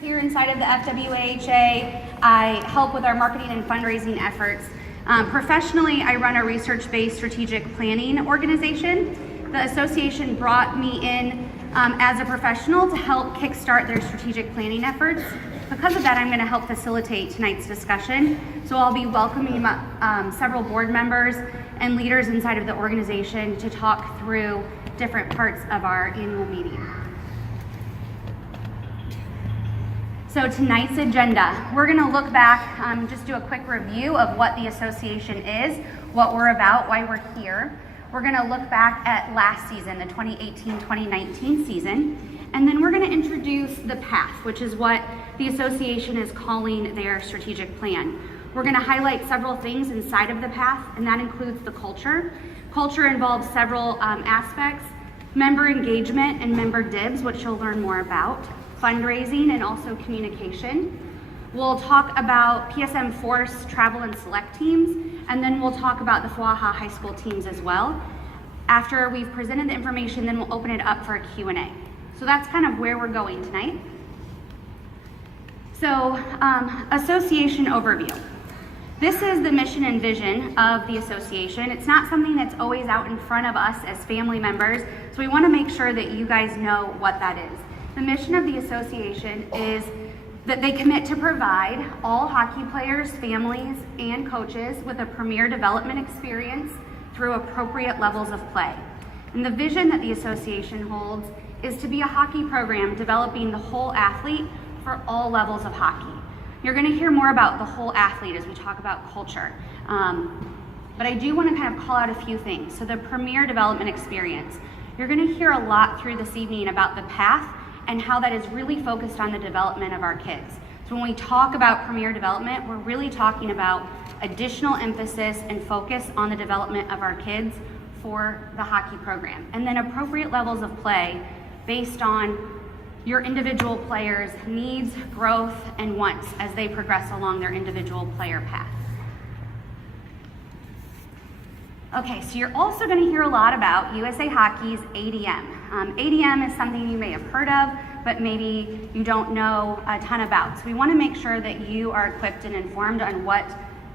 Here inside of the FWAHA, I help with our marketing and fundraising efforts. Professionally, I run a research-based strategic planning organization. The association brought me in as a professional to help kickstart their strategic planning efforts. Because of that, I'm going to help facilitate tonight's discussion. So I'll be welcoming several board members and leaders inside of the organization to talk through different parts of our annual meeting. So tonight's agenda, we're going to look back, just do a quick review of what the association is, what we're about, why we're here. We're going to look back at last season, the 2018-2019 season, and then we're going to introduce the path, which is what the association is calling their strategic plan. We're going to highlight several things inside of the path, and that includes the culture. Culture involves several aspects: member engagement and member dibs, which you'll learn more about, fundraising, and also communication. We'll talk about PSM Force, travel, and select teams, and then we'll talk about the FWAHA high school teams as well. After we've presented the information, then we'll open it up for a Q&A. So that's kind of where we're going tonight. So, association overview. This is the mission and vision of the association. It's not something that's always out in front of us as family members, so we want to make sure that you guys know what that is. The mission of the association is that they commit to provide all hockey players, families, and coaches with a premier development experience through appropriate levels of play. And the vision that the association holds is to be a hockey program developing the whole athlete for all levels of hockey. You're going to hear more about the whole athlete as we talk about culture. But I do want to kind of call out a few things. So the premier development experience. You're going to hear a lot through this evening about the path and how that is really focused on the development of our kids. So when we talk about premier development, we're really talking about additional emphasis and focus on the development of our kids for the hockey program. And then appropriate levels of play based on your individual players' needs, growth, and wants as they progress along their individual player path. Okay, so you're also going to hear a lot about USA Hockey's ADM. ADM is something you may have heard of, but maybe you don't know a ton about. So we want to make sure that you are equipped and informed on what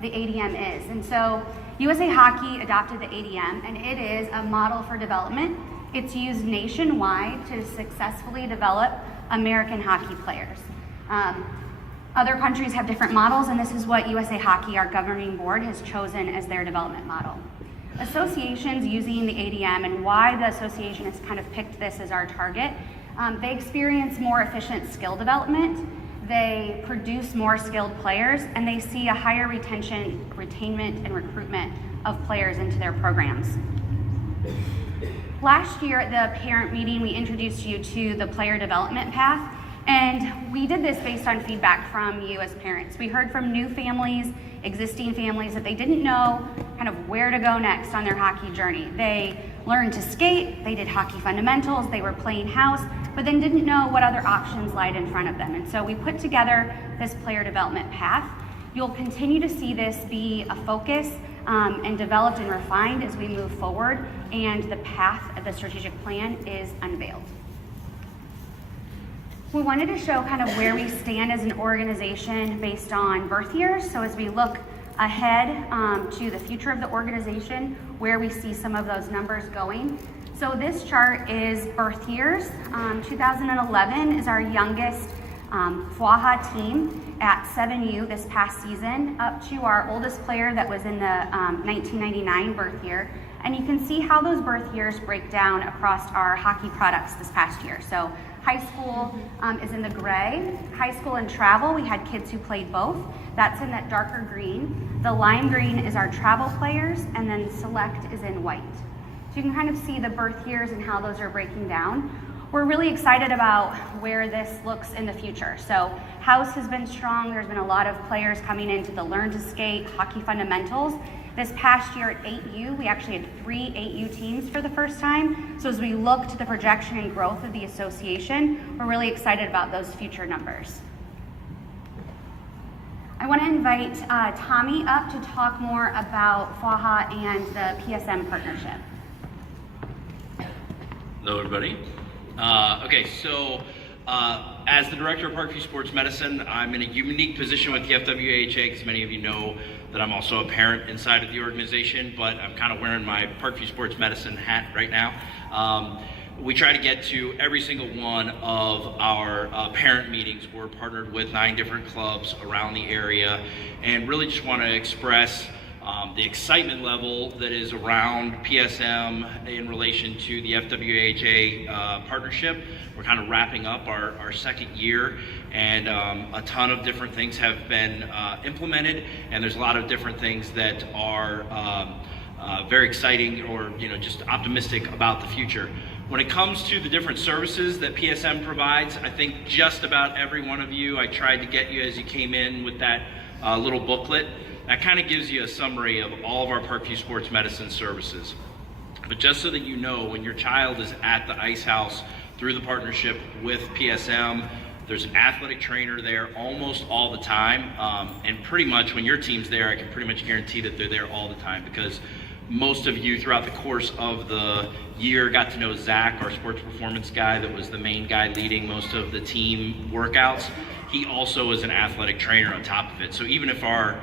the ADM is. And so USA Hockey adopted the ADM, and it is a model for development. It's used nationwide to successfully develop American hockey players. Other countries have different models, and this is what USA Hockey, our governing board, has chosen as their development model. Associations using the ADM, and why the association has kind of picked this as our target, they experience more efficient skill development, they produce more skilled players, and they see a higher retainment, and recruitment of players into their programs. Last year at the parent meeting, we introduced you to the player development path, and we did this based on feedback from you as parents. We heard from new families, existing families, that they didn't know kind of where to go next on their hockey journey. They learned to skate, they did hockey fundamentals, they were playing house, but then didn't know what other options lied in front of them. And so we put together this player development path. You'll continue to see this be a focus and developed and refined as we move forward, and the path of the strategic plan is unveiled. We wanted to show kind of where we stand as an organization based on birth years. So as we look ahead to the future of the organization, where we see some of those numbers going. So this chart is birth years. 2011 is our youngest FWAHA team at 7U this past season, up to our oldest player that was in the 1999 birth year. And you can see how those birth years break down across our hockey products this past year. So high school is in the gray. High school and travel, we had kids who played both. That's in that darker green. The lime green is our travel players, and then select is in white. So you can kind of see the birth years and how those are breaking down. We're really excited about where this looks in the future. So house has been strong. There's been a lot of players coming into the learn to skate, hockey fundamentals. This past year at 8U, we actually had 3 8U teams for the first time. So as we look to the projection and growth of the association, we're really excited about those future numbers. I want to invite Tommy up to talk more about FWAHA and the PSM partnership. Hello, everybody. Okay, so As the Director of Parkview Sports Medicine, I'm in a unique position with the FWAHA, because many of you know that I'm also a parent inside of the organization, but I'm kind of wearing my Parkview Sports Medicine hat right now. We try to get to every single one of our parent meetings. We're partnered with 9 different clubs around the area, and really just want to express the excitement level that is around PSM in relation to the FWAHA partnership. We're kind of wrapping up our second year, and a ton of different things have been implemented, and there's a lot of different things that are very exciting, or just optimistic about the future. When it comes to the different services that PSM provides, I think just about every one of you, I tried to get you as you came in with that little booklet. That kind of gives you a summary of all of our Parkview Sports Medicine services. But just so that you know, when your child is at the Ice House through the partnership with PSM, there's an athletic trainer there almost all the time. And pretty much when your team's there, I can pretty much guarantee that they're there all the time, because most of you throughout the course of the year got to know Zach, our sports performance guy that was the main guy leading most of the team workouts. He also is an athletic trainer on top of it. So even if our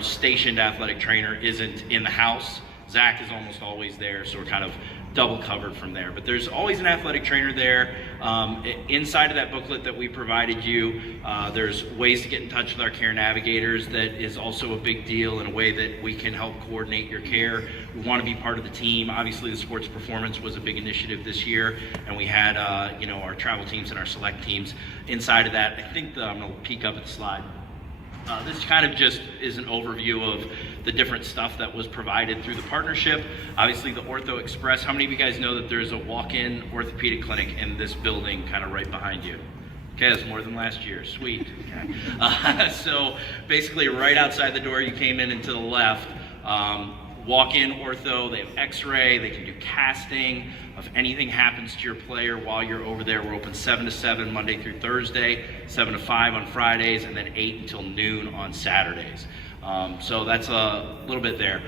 stationed athletic trainer isn't in the house, Zach is almost always there, so we're kind of double covered from there. But there's always an athletic trainer there. Inside of that booklet that we provided you, there's ways to get in touch with our care navigators. That is also a big deal, in a way that we can help coordinate your care. We want to be part of the team. Obviously, the sports performance was a big initiative this year, and we had our travel teams and our select teams. Inside of that, I think I'm going to peek up at the slide. This kind of just is an overview of the different stuff that was provided through the partnership. Obviously, the Ortho Express. How many of you guys know that there's a walk-in orthopedic clinic in this building kind of right behind you? Okay, that's more than last year. Sweet. Okay. So basically, right outside the door you came in and to the left, walk-in ortho. They have x-ray, they can do casting. If anything happens to your player while you're over there, we're open 7 to 7 Monday through Thursday, 7 to 5 on Fridays, and then 8 until noon on Saturdays. So that's a little bit there.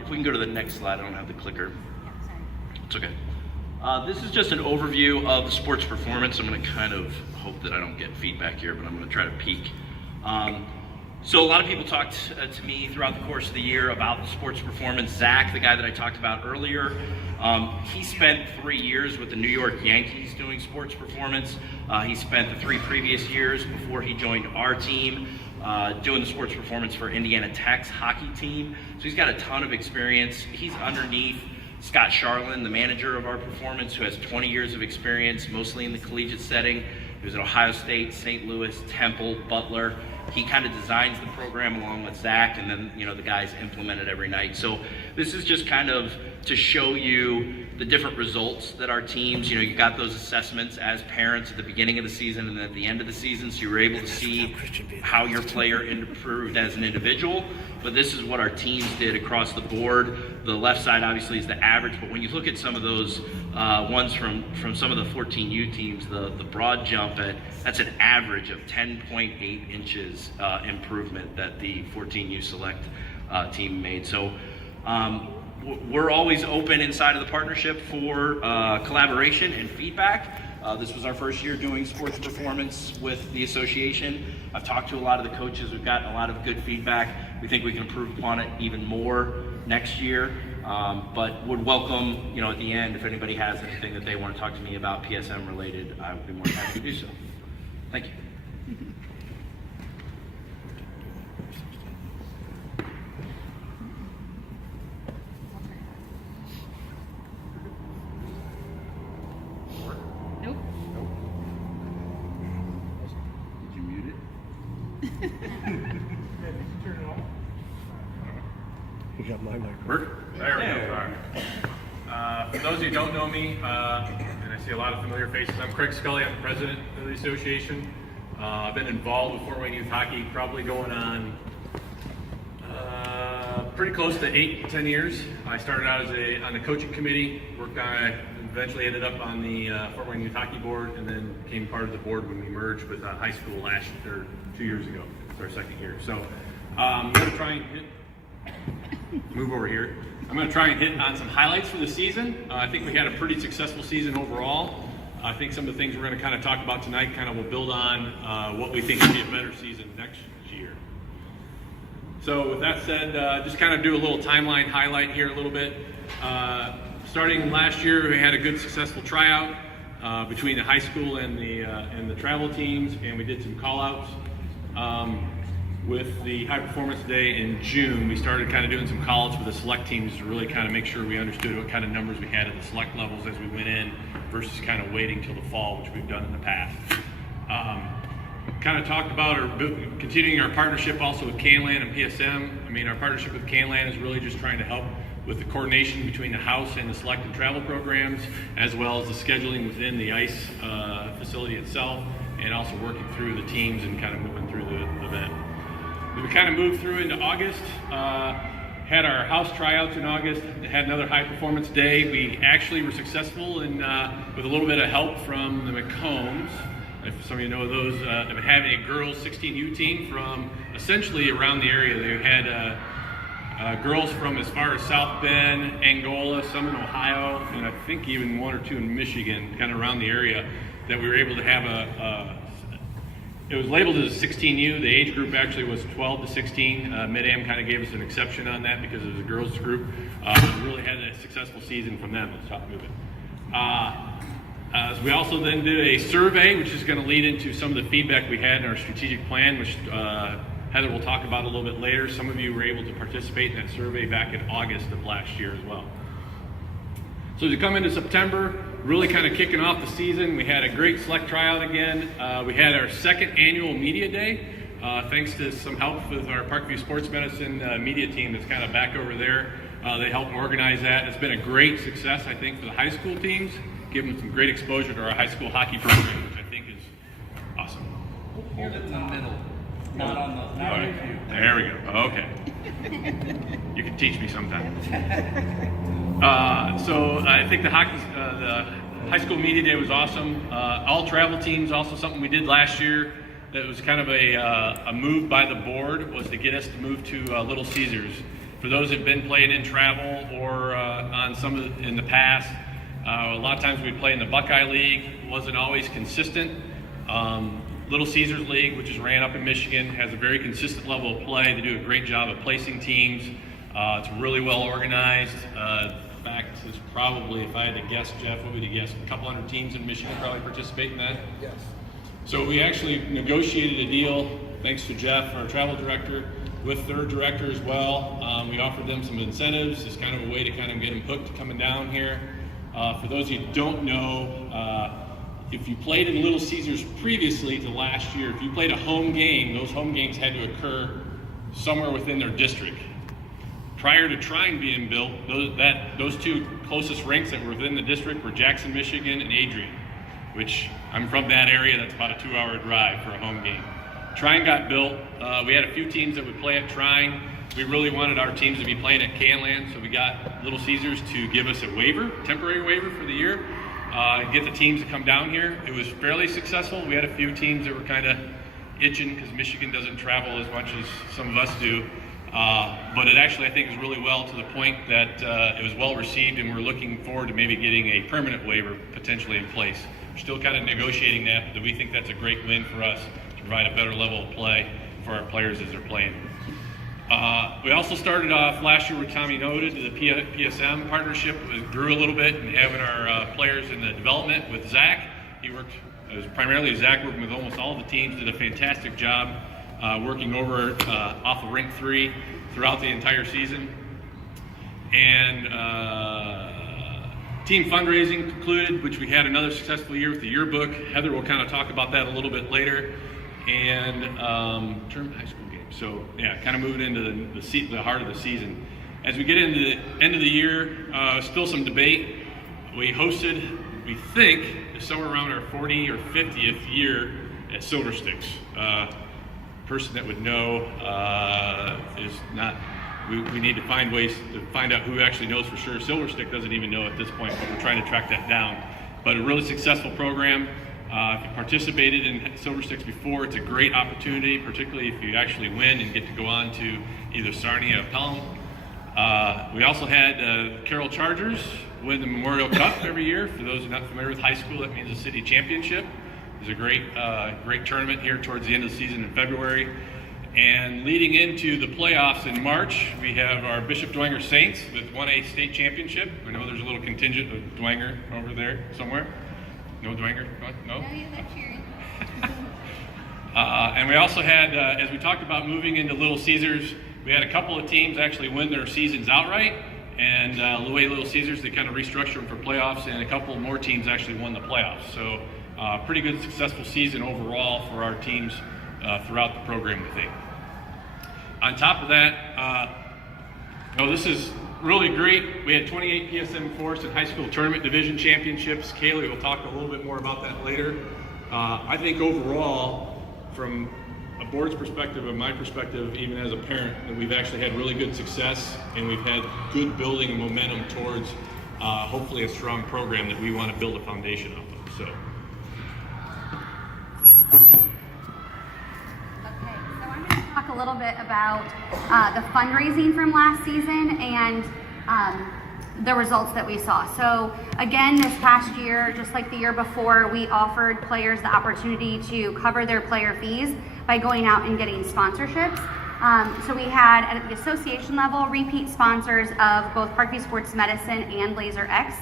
If we can go to the next slide. I don't have the clicker. It's okay. This is just an overview of the sports performance. I'm going to kind of hope that I don't get feedback here, but I'm going to try to peek. So a lot of people talked to me throughout the course of the year about the sports performance. Zach, the guy that I talked about earlier, he spent 3 years with the New York Yankees doing sports performance. He spent the 3 previous years before he joined our team doing the sports performance for Indiana Tech's hockey team. So he's got a ton of experience. He's underneath Scott Charlin, the manager of our performance, who has 20 years of experience, mostly in the collegiate setting. He was at Ohio State, St. Louis, Temple, Butler. He kind of designs the program along with Zach, and then the guys implement it every night. So this is just kind of to show you the different results that our teams, you got those assessments as parents at the beginning of the season and at the end of the season, so you were able to see how your player improved as an individual. But this is what our teams did across the board. The left side obviously is the average, but when you look at some of those ones from some of the 14U teams, the broad jump, that's an average of 10.8 inches improvement that the 14U select team made. So we're always open inside of the partnership for collaboration and feedback. This was our first year doing sports performance with the association. I've talked to a lot of the coaches. We've gotten a lot of good feedback. We think we can improve upon it even more next year. But would welcome, at the end, if anybody has anything that they want to talk to me about PSM related, I would be more than happy to do so. Thank you. Nope. Did you mute it? Did you turn it off? You got my microphone. Work? There we go. All right. For those of you who don't know me, and I see a lot of familiar faces, I'm Craig Scully. I'm the president of the association. I've been involved with Fort Wayne Youth Hockey probably going on pretty close to 8-10 years. I started out as on the coaching committee, eventually ended up on the Fort Wayne Youth Hockey board, and then became part of the board when we merged with high school 2 years ago. It's our second year. So I'm going to try and move over here. I'm going to try and hit on some highlights for the season. I think we had a pretty successful season overall. I think some of the things we're going to kind of talk about tonight kind of will build on what we think will be a better season next year. So with that said, just kind of do a little timeline highlight here a little bit. Starting last year, we had a good successful tryout between the high school and the travel teams, and we did some call-outs. With the high performance day in June, we started kind of doing some call-outs with the select teams to really kind of make sure we understood what kind of numbers we had at the select levels as we went in versus kind of waiting till the fall, which we've done in the past. Kind of talked about continuing our partnership also with CanLan and PSM. I mean, our partnership with CanLan is really just trying to help with the coordination between the house and the select and travel programs, as well as the scheduling within the ice facility itself, and also working through the teams and kind of moving through the event. We kind of moved through into August, had our house tryouts in August, had another high performance day. We actually were successful in, with a little bit of help from the McCombs. If some of you know those, having a girls 16U team from essentially around the area. They had girls from as far as South Bend, Angola, some in Ohio, and I think even one or two in Michigan, kind of around the area, that we were able to have it was labeled as a 16U. The age group actually was 12 to 16. Mid-Am kind of gave us an exception on that because it was a girls group. We really had a successful season from them. Let's talk moving. So we also then did a survey, which is going to lead into some of the feedback we had in our strategic plan, which Heather will talk about a little bit later. Some of you were able to participate in that survey back in August of last year as well. So as we come into September, really kind of kicking off the season, we had a great select tryout again. We had our second annual media day, thanks to some help with our Parkview Sports Medicine media team that's kind of back over there. They helped organize that. It's been a great success, I think, for the high school teams, giving them some great exposure to our high school hockey program, which I think is awesome. Hold it in the middle, not on the. Not Right. There we go. Okay. You can teach me sometime. So I think the high school media day was awesome. All travel teams, also something we did last year that was kind of a move by the board, was to get us to move to Little Caesars. For those that have been playing in travel or on some of in the past, a lot of times we play in the Buckeye League. It wasn't always consistent. Little Caesars League, which is ran up in Michigan, has a very consistent level of play. They do a great job of placing teams. It's really well organized. In fact, it's probably, if I had to guess, Jeff, what would you guess? A couple hundred teams in Michigan probably participate in that? Yes. So we actually negotiated a deal, thanks to Jeff, our travel director, with their director as well. We offered them some incentives as kind of a way to kind of get them hooked coming down here. For those of you who don't know, if you played in Little Caesars previously to last year, if you played a home game, those home games had to occur somewhere within their district. Prior to Trine being built, those two closest rinks that were within the district were Jackson, Michigan, and Adrian, which I'm from that area. That's about a 2-hour drive for a home game. Trine got built. We had a few teams that would play at Trine. We really wanted our teams to be playing at CanLan, so we got Little Caesars to give us a waiver, temporary waiver for the year, and get the teams to come down here. It was fairly successful. We had a few teams that were kind of itching because Michigan doesn't travel as much as some of us do. But it actually, I think, is really well to the point that it was well received, and we're looking forward to maybe getting a permanent waiver potentially in place. We're still kind of negotiating that, but we think that's a great win for us to provide a better level of play for our players as they're playing. We also started off last year, where Tommy noted, the PSM partnership grew a little bit, and having our players in the development with Zach. He worked, it was primarily Zach working with almost all the teams, did a fantastic job. Working over off of Rink 3 throughout the entire season. And team fundraising concluded, which we had another successful year with the yearbook. Heather will kind of talk about that a little bit later. And term high school games. So yeah, kind of moving into the heart of the season. As we get into the end of the year, still some debate. We hosted, we think, somewhere around our 40th or 50th year at Silver Sticks. Person that would know is not, we need to find ways to find out who actually knows for sure. Silver Stick doesn't even know at this point, but we're trying to track that down. But a really successful program. If you participated in Silver Sticks before, it's a great opportunity, particularly if you actually win and get to go on to either Sarnia or Pelham. We also had Carroll Chargers win the Memorial Cup every year. For those who are not familiar with high school, that means the city championship. It's a great tournament here towards the end of the season in February. And leading into the playoffs in March, we have our Bishop Dwenger Saints with 1A state championship. I know there's a little contingent of Dwenger over there somewhere. No Dwenger? No? And we also had, as we talked about moving into Little Caesars, we had a couple of teams actually win their seasons outright. And Little Caesars, they kind of restructured them for playoffs, and a couple more teams actually won the playoffs. So pretty good successful season overall for our teams throughout the program, I think. On top of that, this is really great. We had 28 PSM Forest and high school tournament division championships. Kaylee will talk a little bit more about that later. I think overall, from a board's perspective and my perspective, even as a parent, that we've actually had really good success, and we've had good building and momentum towards hopefully a strong program that we want to build a foundation off of. So. Talk a little bit about the fundraising from last season and the results that we saw. So again, this past year, just like the year before, we offered players the opportunity to cover their player fees by going out and getting sponsorships. So we had at the association level repeat sponsors of both Parkview Sports Medicine and Laser X.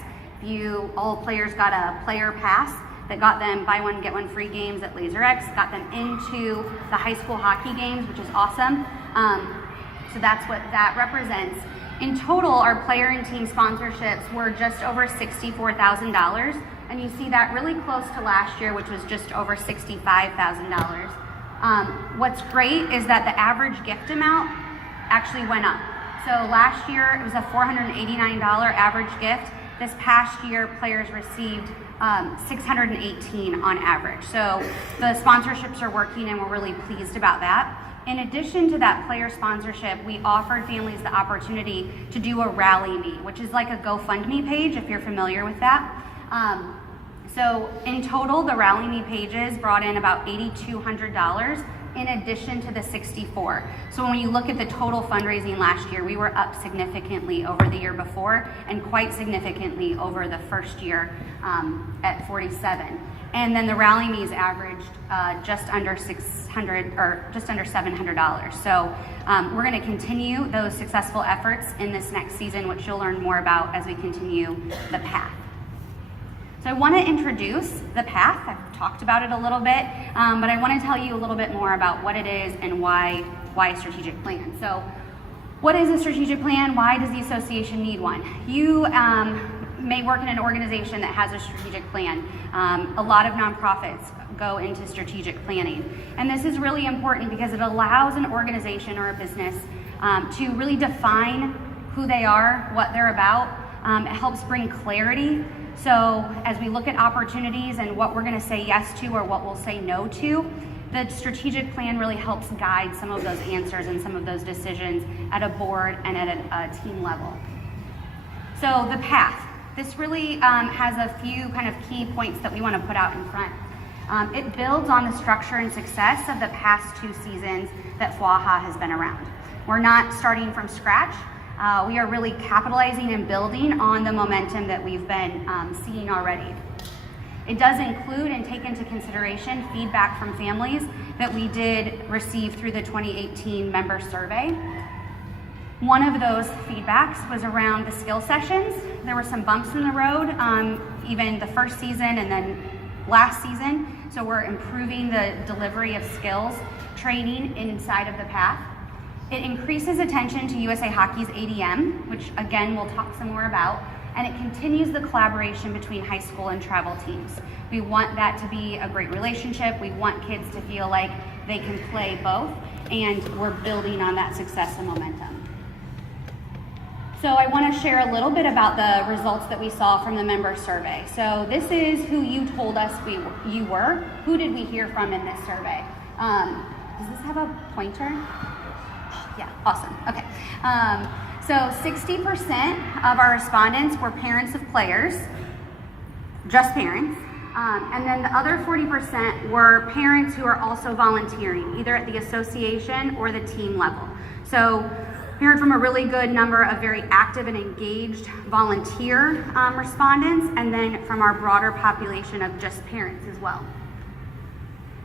All players got a player pass that got them buy one, get one free games at Laser X, got them into the high school hockey games, which is awesome. So that's what that represents. In total, our player and team sponsorships were just over $64,000. And you see that really close to last year, which was just over $65,000. What's great is that the average gift amount actually went up. So last year, it was a $489 average gift. This past year, players received $618 on average. So the sponsorships are working, and we're really pleased about that. In addition to that player sponsorship, we offered families the opportunity to do a Rally Me, which is like a GoFundMe page, if you're familiar with that. So in total, the Rally Me pages brought in about $8,200 in addition to the 64. So when you look at the total fundraising last year, we were up significantly over the year before and quite significantly over the first year at 47. And then the Rally Me's averaged just under $600 or just under $700. So we're going to continue those successful efforts in this next season, which you'll learn more about as we continue the path. So I want to introduce the path. I've talked about it a little bit, but I want to tell you a little bit more about what it is and why a strategic plan. So what is a strategic plan? Why does the association need one? You may work in an organization that has a strategic plan. A lot of nonprofits go into strategic planning. And this is really important because it allows an organization or a business to really define who they are, what they're about. It helps bring clarity. So as we look at opportunities and what we're going to say yes to or what we'll say no to, the strategic plan really helps guide some of those answers and some of those decisions at a board and at a team level. So the path. This really has a few kind of key points that we want to put out in front. It builds on the structure and success of the past 2 seasons that FWAHA has been around. We're not starting from scratch. We are really capitalizing and building on the momentum that we've been seeing already. It does include and take into consideration feedback from families that we did receive through the 2018 member survey. One of those feedbacks was around the skill sessions. There were some bumps in the road, even the first season and then last season. So we're improving the delivery of skills training inside of the path. It increases attention to USA Hockey's ADM, which again we'll talk some more about, and it continues the collaboration between high school and travel teams. We want that to be a great relationship. We want kids to feel like they can play both, and we're building on that success and momentum. So I want to share a little bit about the results that we saw from the member survey. So this is who you told us you were. Who did we hear from in this survey? Does this have a pointer? Yeah, awesome. Okay. So 60% of our respondents were parents of players, just parents. And then the other 40% were parents who are also volunteering, either at the association or the team level. So We heard from a really good number of very active and engaged volunteer respondents, and then from our broader population of just parents as well.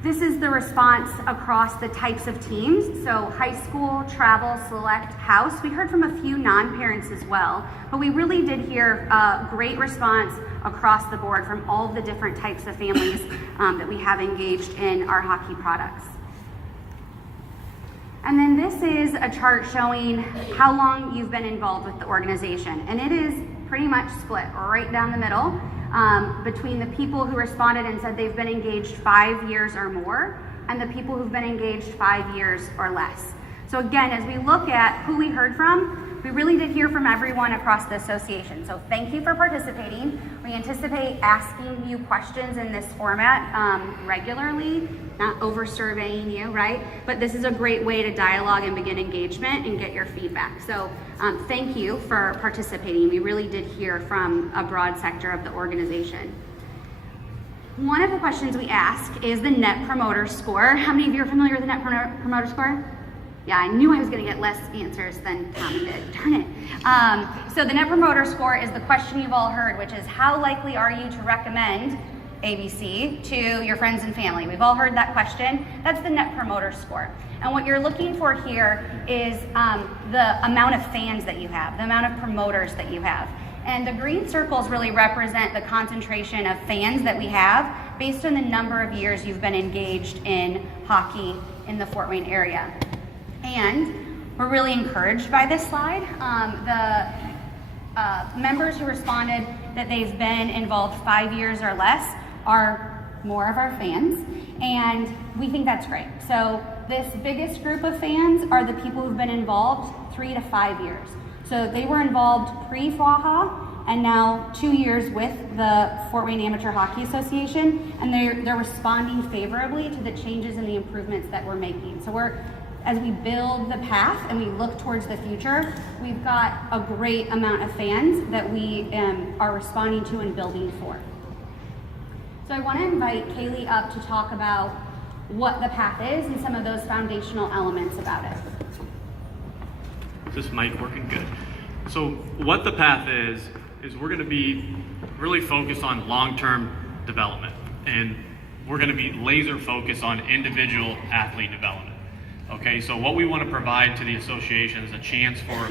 This is the response across the types of teams, so high school, travel, select, house. We heard from a few non-parents as well, but we really did hear a great response across the board from all of the different types of families that we have engaged in our hockey products. And then this is a chart showing how long you've been involved with the organization, and it is pretty much split right down the middle. Between the people who responded and said they've been engaged 5 years or more, and the people who've been engaged 5 years or less. So again, as we look at who we heard from, we really did hear from everyone across the association. So thank you for participating. We anticipate asking you questions in this format regularly, not over surveying you, right? But this is a great way to dialogue and begin engagement and get your feedback. So thank you for participating. We really did hear from a broad sector of the organization. One of the questions we ask is the Net Promoter Score. How many of you are familiar with the Net Promoter Score? Yeah, I knew I was going to get less answers than Tom did. Darn it. So the Net Promoter Score is the question you've all heard, which is how likely are you to recommend ABC to your friends and family? We've all heard that question. That's the Net Promoter Score. And what you're looking for here is the amount of fans that you have, the amount of promoters that you have. And the green circles really represent the concentration of fans that we have based on the number of years you've been engaged in hockey in the Fort Wayne area. And we're really encouraged by this slide. The members who responded that they've been involved 5 years or less are more of our fans, and we think that's great. So this biggest group of fans are the people who've been involved 3 to 5 years. So they were involved pre-FWAHA and now 2 years with the Fort Wayne Amateur Hockey Association, and they're responding favorably to the changes and the improvements that we're making. So as we build the path and we look towards the future, we've got a great amount of fans that we are responding to and building for. So I want to invite Kaylee up to talk about what the path is and some of those foundational elements about it. Is this mic working? Good. So what the path is we're going to be really focused on long-term development, and we're going to be laser focused on individual athlete development. Okay, so what we want to provide to the association is a chance for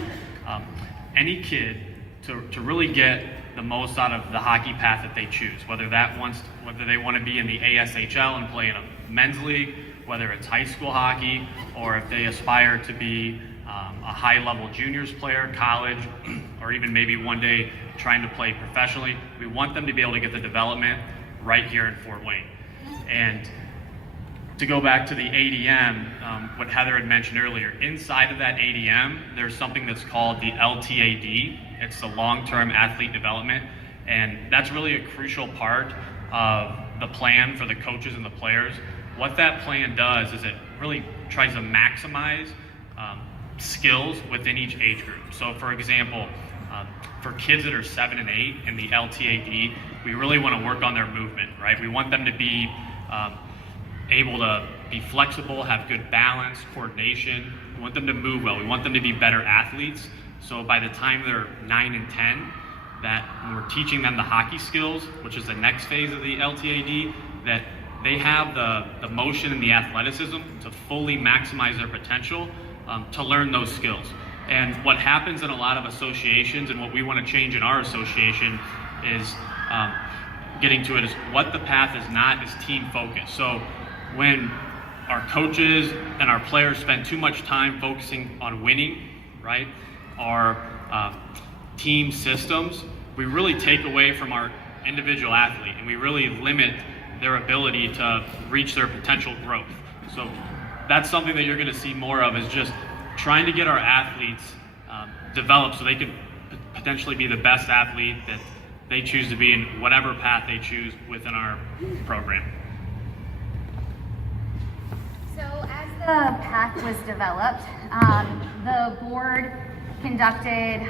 any kid to really get the most out of the hockey path that they choose, whether they want to be in the ASHL and play in a men's league, whether it's high school hockey, or if they aspire to be a high-level juniors player, college, or even maybe one day trying to play professionally. We want them to be able to get the development right here in Fort Wayne. And to go back to the ADM, what Heather had mentioned earlier, inside of that ADM, there's something that's called the LTAD. It's the long-term athlete development, and that's really a crucial part of the plan for the coaches and the players. What that plan does is it really tries to maximize skills within each age group. So for example, for kids that are 7 and 8 in the LTAD, we really want to work on their movement, right? We want them to be able to be flexible, have good balance, coordination. We want them to move well. We want them to be better athletes. So by the time they're 9 and 10, that when we're teaching them the hockey skills, which is the next phase of the LTAD, that they have the motion and the athleticism to fully maximize their potential to learn those skills. And what happens in a lot of associations, and what we want to change in our association, is getting to it is what the path is not is team focus. So when our coaches and our players spend too much time focusing on winning, right, our team systems, we really take away from our individual athlete, and we really limit their ability to reach their potential growth. So that's something that you're going to see more of, is just trying to get our athletes developed so they can potentially be the best athlete that they choose to be in whatever path they choose within our program. So as the path was developed, the board conducted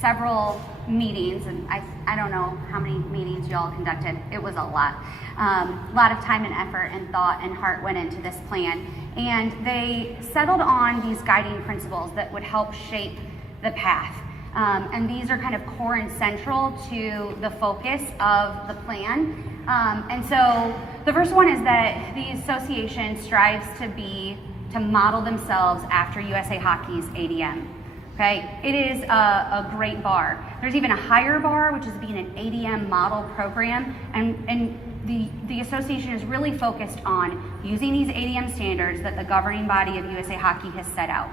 several meetings, and I don't know how many meetings you all conducted. It was a lot. A lot of time and effort and thought and heart went into this plan. And they settled on these guiding principles that would help shape the path. And these are kind of core and central to the focus of the plan. And so the first one is that the association strives to model themselves after USA Hockey's ADM. Okay, it is a great bar. There's even a higher bar, which is being an ADM model program, and the association is really focused on using these ADM standards that the governing body of USA Hockey has set out.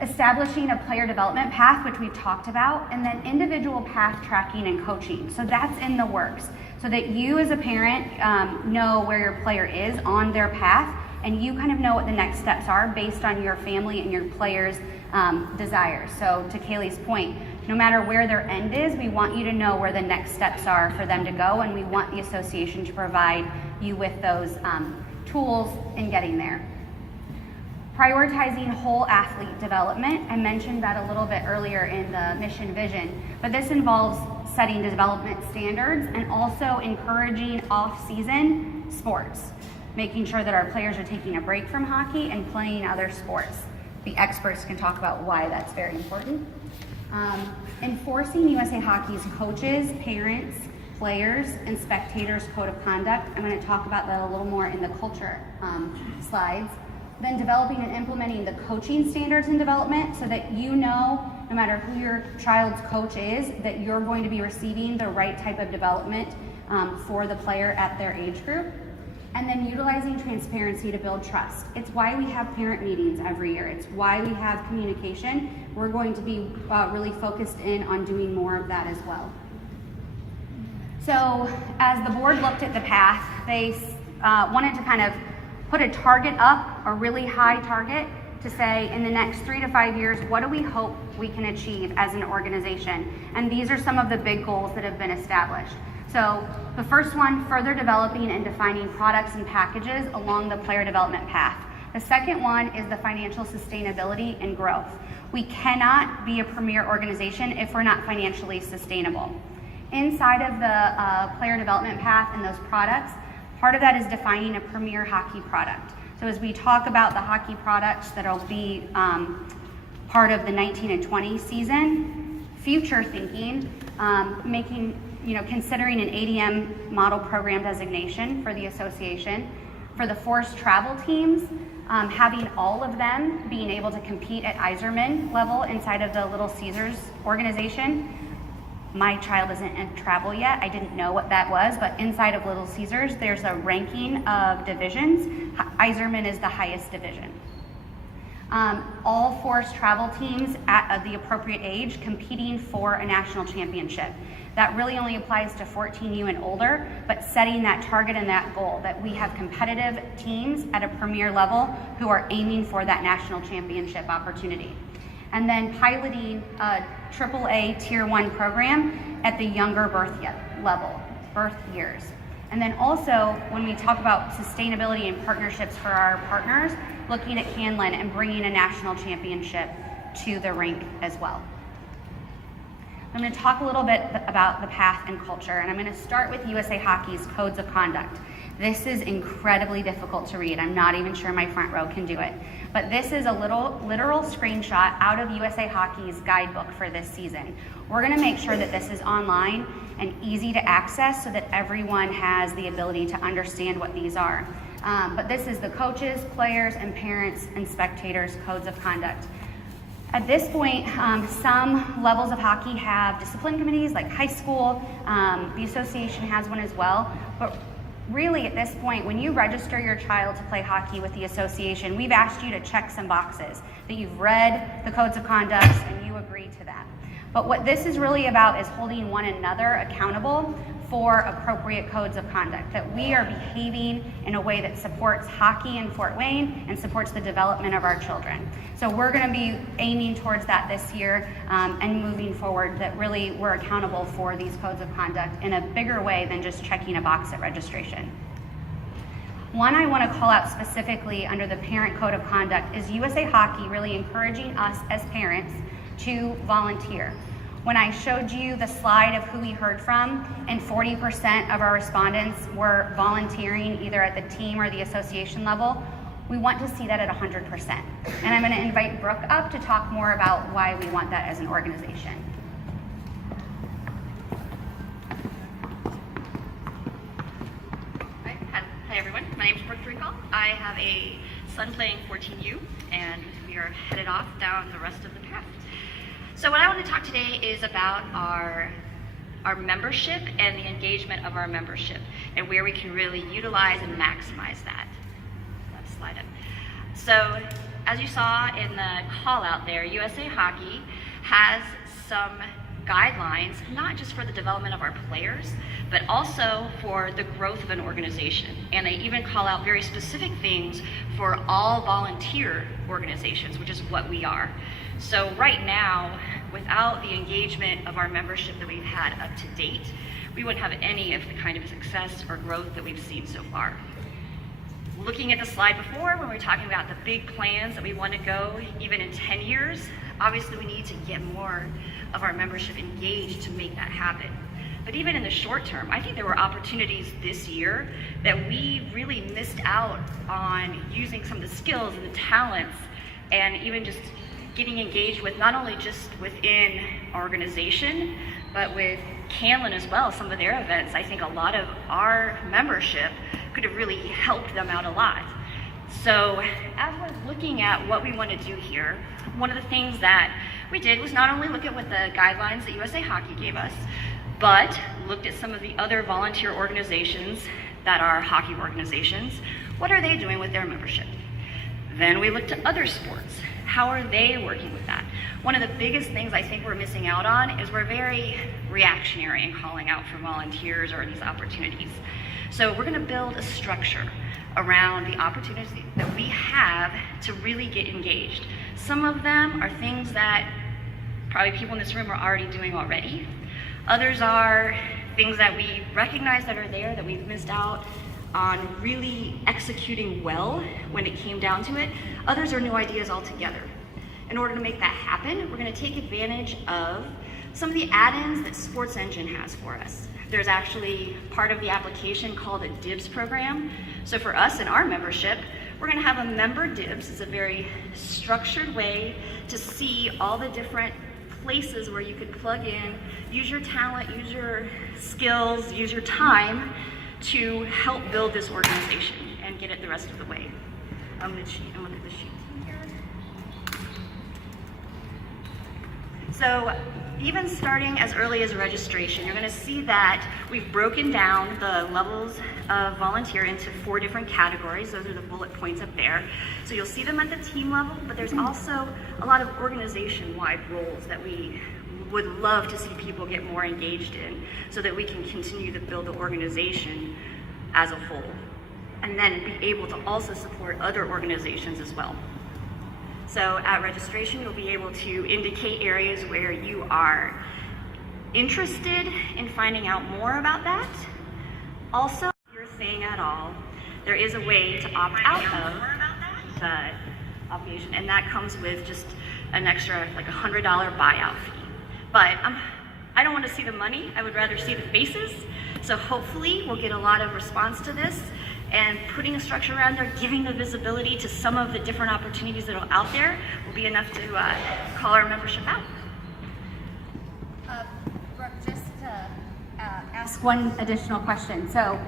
Establishing a player development path, which we've talked about, and then individual path tracking and coaching. So that's in the works, so that you as a parent know where your player is on their path, and you kind of know what the next steps are based on your family and your players' desires. So to Kaylee's point, no matter where their end is, we want you to know where the next steps are for them to go, and we want the association to provide you with those tools in getting there. Prioritizing whole athlete development. I mentioned that a little bit earlier in the mission vision, but this involves setting development standards and also encouraging off-season sports, making sure that our players are taking a break from hockey and playing other sports. The experts can talk about why that's very important. Enforcing USA Hockey's coaches, parents, players, and spectators' code of conduct. I'm going to talk about that a little more in the culture slides. Then developing and implementing the coaching standards in development so that you know, no matter who your child's coach is, that you're going to be receiving the right type of development for the player at their age group. And then utilizing transparency to build trust. It's why we have parent meetings every year. It's why we have communication. We're going to be really focused in on doing more of that as well. So as the board looked at the path, they wanted to kind of put a target up, a really high target, to say in the next 3 to 5 years, what do we hope we can achieve as an organization? And these are some of the big goals that have been established. So the first one, further developing and defining products and packages along the player development path. The second one is the financial sustainability and growth. We cannot be a premier organization if we're not financially sustainable. Inside of the player development path and those products, part of that is defining a premier hockey product. So as we talk about the hockey products that'll be part of the 19 and 20 season, future thinking, considering an ADM model program designation for the association, for the forced travel teams, having all of them being able to compete at Iserman level inside of the Little Caesars organization. My child isn't in travel yet. I didn't know what that was, but inside of Little Caesars, there's a ranking of divisions. Iserman is the highest division. All forced travel teams at the appropriate age competing for a national championship. That really only applies to 14U and older, but setting that target and that goal that we have competitive teams at a premier level who are aiming for that national championship opportunity. And then piloting a AAA Tier 1 program at the younger birth years. And then also, when we talk about sustainability and partnerships for our partners, looking at Hanlon and bringing a national championship to the rink as well. I'm going to talk a little bit about the path and culture, and I'm going to start with USA Hockey's codes of conduct. This is incredibly difficult to read. I'm not even sure my front row can do it. But this is a literal screenshot out of USA Hockey's guidebook for this season. We're going to make sure that this is online and easy to access so that everyone has the ability to understand what these are. But this is the coaches, players, and parents and spectators' codes of conduct. At this point, some levels of hockey have discipline committees, like high school. The association has one as well. But really, at this point, when you register your child to play hockey with the association, we've asked you to check some boxes, that you've read the codes of conduct and you agree to that. But what this is really about is holding one another accountable for appropriate codes of conduct, that we are behaving in a way that supports hockey in Fort Wayne and supports the development of our children. So we're going to be aiming towards that this year and moving forward, that really we're accountable for these codes of conduct in a bigger way than just checking a box at registration. One I want to call out specifically under the parent code of conduct is USA Hockey really encouraging us as parents to volunteer. When I showed you the slide of who we heard from, and 40% of our respondents were volunteering either at the team or the association level, we want to see that at 100%. And I'm going to invite Brooke up to talk more about why we want that as an organization. Hi everyone, my name is Brooke Recall. I have a son playing 14U and we are headed off down the rest of the path. So what I want to talk today is about our membership and the engagement of our membership and where we can really utilize and maximize that. Let's slide it. So as you saw in the call out there, USA Hockey has some guidelines, not just for the development of our players, but also for the growth of an organization. And they even call out very specific things for all volunteer organizations, which is what we are. So right now, without the engagement of our membership that we've had up to date, we wouldn't have any of the kind of success or growth that we've seen so far. Looking at the slide before, when we were talking about the big plans that we want to go even in 10 years, obviously we need to get more of our membership engaged to make that happen. But even in the short term, I think there were opportunities this year that we really missed out on using some of the skills and the talents and even just getting engaged with not only just within our organization, but with Canlan as well, some of their events. I think a lot of our membership could have really helped them out a lot. So as we're looking at what we want to do here, one of the things that we did was not only look at what the guidelines that USA Hockey gave us, but looked at some of the other volunteer organizations that are hockey organizations. What are they doing with their membership? Then we looked at other sports. How are they working with that? One of the biggest things I think we're missing out on is we're very reactionary in calling out for volunteers or these opportunities. So we're gonna build a structure around the opportunities that we have to really get engaged. Some of them are things that probably people in this room are already doing already. Others are things that we recognize that are there that we've missed out on really executing well when it came down to it. Others are new ideas altogether. In order to make that happen, we're going to take advantage of some of the add-ins that Sports Engine has for us. There's actually part of the application called a DIBS program. So for us in our membership, we're going to have a member DIBS. It's a very structured way to see all the different places where you could plug in, use your talent, use your skills, use your time to help build this organization and get it the rest of the way. I'm going to cheat and look at the sheet here. So even starting as early as registration, you're going to see that we've broken down the levels of volunteer into 4 different categories. Those are the bullet points up there. So you'll see them at the team level, but there's also a lot of organization-wide roles that we would love to see people get more engaged in so that we can continue to build the organization as a whole. And then be able to also support other organizations as well. So at registration, you'll be able to indicate areas where you are interested in finding out more about that. Also, if you're saying at all, there is a way to opt out of the obligation, and that comes with just an extra like $100 buyout fee. But I don't want to see the money, I would rather see the faces. So hopefully we'll get a lot of response to this, and putting a structure around there, giving the visibility to some of the different opportunities that are out there will be enough to call our membership out. Brooke, just to ask one additional question. So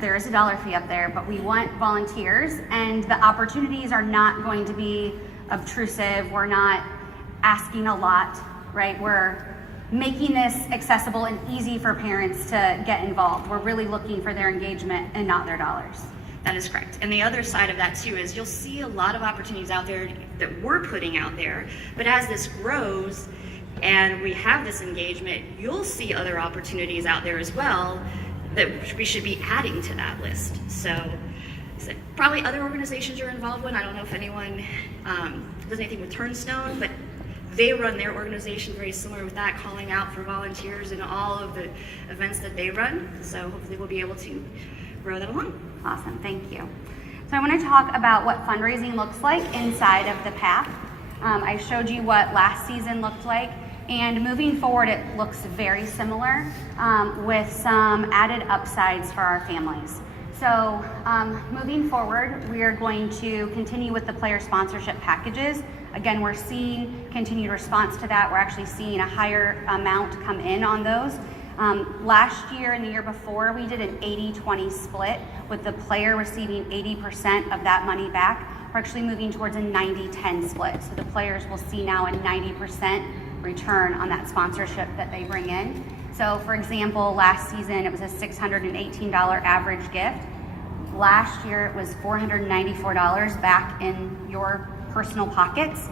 there is a dollar fee up there, but we want volunteers, and the opportunities are not going to be obtrusive. We're not asking a lot, right? We're making this accessible and easy for parents to get involved. We're really looking for their engagement and not their dollars. That is correct. And the other side of that too is you'll see a lot of opportunities out there that we're putting out there, but as this grows and we have this engagement, you'll see other opportunities out there as well that we should be adding to that list. So probably other organizations you're involved with. I don't know if anyone does anything with Turnstone, but they run their organization very similar with that, calling out for volunteers in all of the events that they run. So hopefully we'll be able to grow that along. Awesome, thank you. So I want to talk about what fundraising looks like inside of the path. I showed you what last season looked like, and moving forward it looks very similar with some added upsides for our families. So moving forward, we are going to continue with the player sponsorship packages. Again, we're seeing continued response to that. We're actually seeing a higher amount come in on those. Last year and the year before, we did an 80-20 split with the player receiving 80% of that money back. We're actually moving towards a 90-10 split. So the players will see now a 90% return on that sponsorship that they bring in. So for example, last season it was a $618 average gift. Last year it was $494 back in your personal pockets.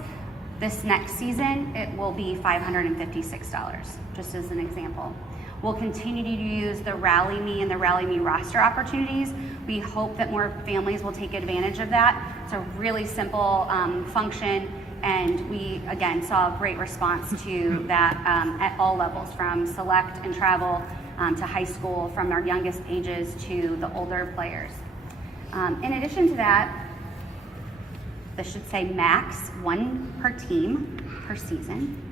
This next season it will be $556, just as an example. We'll continue to use the Rally Me and the Rally Me roster opportunities. We hope that more families will take advantage of that. It's a really simple function, and we, again, saw a great response to that at all levels, from select and travel to high school, from our youngest ages to the older players. In addition to that, this should say max one per team per season.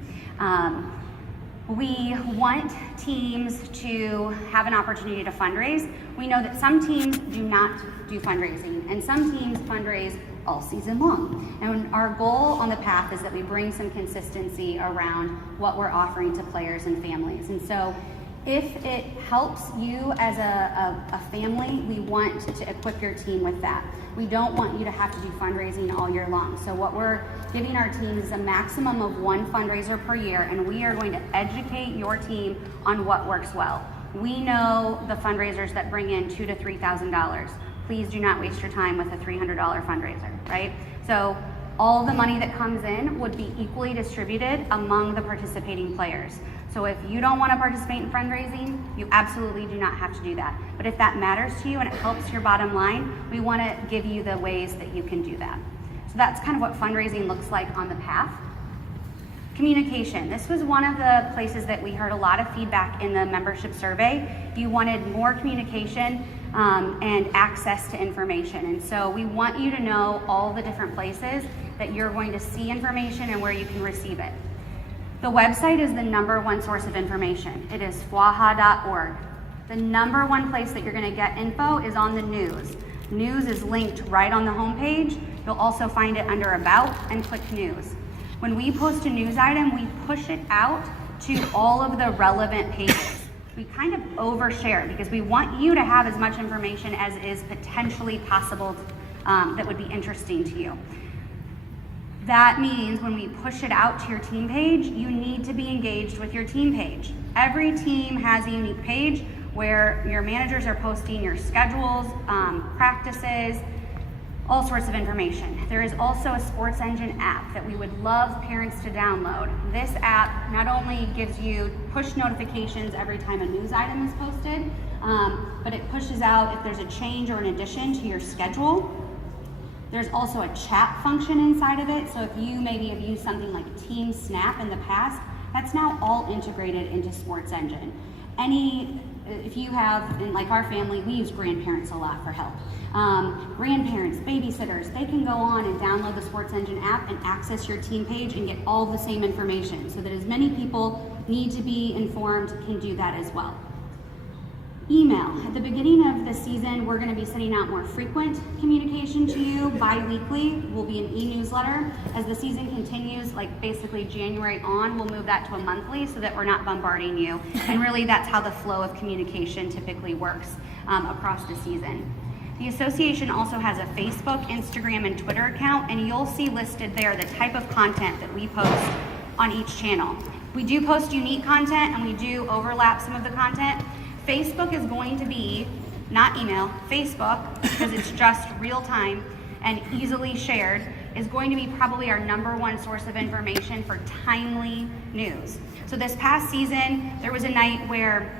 We want teams to have an opportunity to fundraise. We know that some teams do not do fundraising, and some teams fundraise all season long. And our goal on the path is that we bring some consistency around what we're offering to players and families. And so if it helps you as a family, we want to equip your team with that. We don't want you to have to do fundraising all year long. So what we're giving our teams is a maximum of one fundraiser per year, and we are going to educate your team on what works well. We know the fundraisers that bring in $2,000 to $3,000. Please do not waste your time with a $300 fundraiser, right? So all the money that comes in would be equally distributed among the participating players. So if you don't want to participate in fundraising, you absolutely do not have to do that. But if that matters to you and it helps your bottom line, we want to give you the ways that you can do that. So that's kind of what fundraising looks like on the path. Communication. This was one of the places that we heard a lot of feedback in the membership survey. You wanted more communication and access to information. And so we want you to know all the different places that you're going to see information and where you can receive it. The website is the #1 source of information. It is FWAHA.org. The #1 place that you're going to get info is on the news. News is linked right on the homepage. You'll also find it under About and click News. When we post a news item, we push it out to all of the relevant pages. We kind of overshare because we want you to have as much information as is potentially possible that would be interesting to you. That means when we push it out to your team page, you need to be engaged with your team page. Every team has a unique page where your managers are posting your schedules, practices, all sorts of information. There is also a Sports Engine app that we would love parents to download. This app not only gives you push notifications every time a news item is posted, but it pushes out if there's a change or an addition to your schedule. There's also a chat function inside of it, so if you maybe have used something like Team Snap in the past, that's now all integrated into Sports Engine. If you have, like our family, we use grandparents a lot for help. Grandparents, babysitters, they can go on and download the Sports Engine app and access your team page and get all the same information, so that as many people need to be informed can do that as well. Email. At the beginning of the season, we're going to be sending out more frequent communication to you. Bi-weekly will be an e-newsletter. As the season continues, like basically January on, we'll move that to a monthly so that we're not bombarding you. And really that's how the flow of communication typically works across the season. The association also has a Facebook, Instagram, and Twitter account, and you'll see listed there the type of content that we post on each channel. We do post unique content and we do overlap some of the content. Facebook is going to be, not email, Facebook, because it's just real time and easily shared, is going to be probably our #1 source of information for timely news. So this past season, there was a night where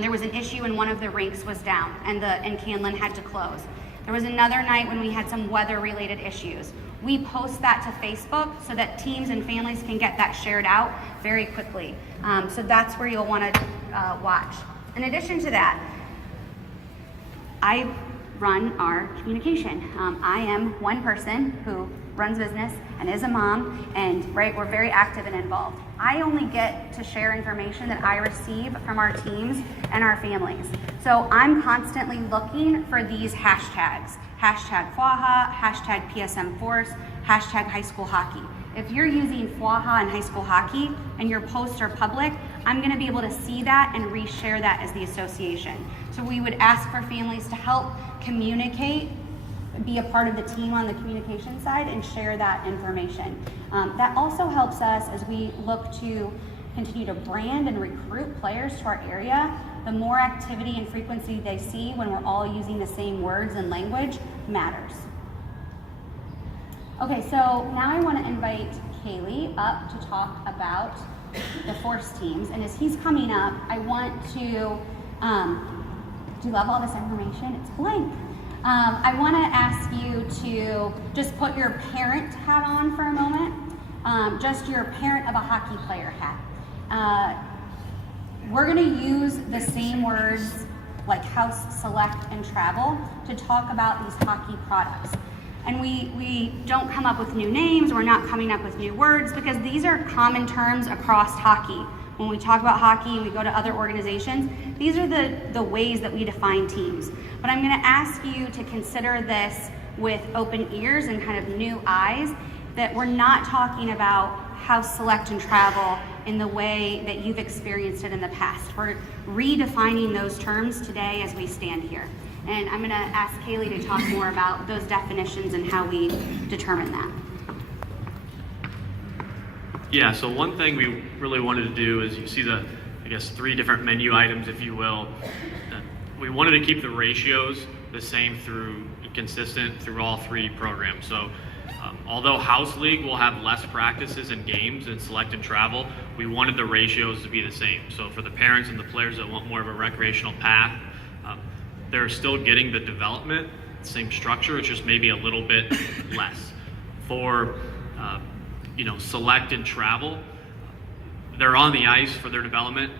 there was an issue and one of the rinks was down and Canlan had to close. There was another night when we had some weather-related issues. We post that to Facebook so that teams and families can get that shared out very quickly. So that's where you'll want to watch. In addition to that, I run our communication. I am one person who runs business and is a mom, and we're very active and involved. I only get to share information that I receive from our teams and our families. So I'm constantly looking for these hashtags. Hashtag FWAHA, hashtag PSM Force, hashtag high school hockey. If you're using FWAHA and high school hockey and your posts are public, I'm going to be able to see that and reshare that as the association. So we would ask for families to help communicate, be a part of the team on the communication side, and share that information. That also helps us as we look to continue to brand and recruit players to our area. The more activity and frequency they see when we're all using the same words and language matters. Okay, so now I want to invite Kaylee up to talk about the force teams. And as he's coming up, I want to, do you love all this information? It's blank. I want to ask you to just put your parent hat on for a moment, just your parent of a hockey player hat. We're going to use the same words like house, select, and travel to talk about these hockey products. And we don't come up with new names, we're not coming up with new words, because these are common terms across hockey. When we talk about hockey and we go to other organizations, these are the ways that we define teams. But I'm going to ask you to consider this with open ears and kind of new eyes, that we're not talking about house, select, and travel in the way that you've experienced it in the past. We're redefining those terms today as we stand here. And I'm going to ask Kaylee to talk more about those definitions and how we determine that. Yeah, so one thing we really wanted to do is, you see the, I guess, 3 different menu items, if you will. We wanted to keep the ratios the same consistent through all 3 programs. So although House League will have less practices and games than Select and Travel, we wanted the ratios to be the same. So for the parents and the players that want more of a recreational path, they're still getting the development, same structure, it's just maybe a little bit less. For Select and Travel, they're on the ice for their development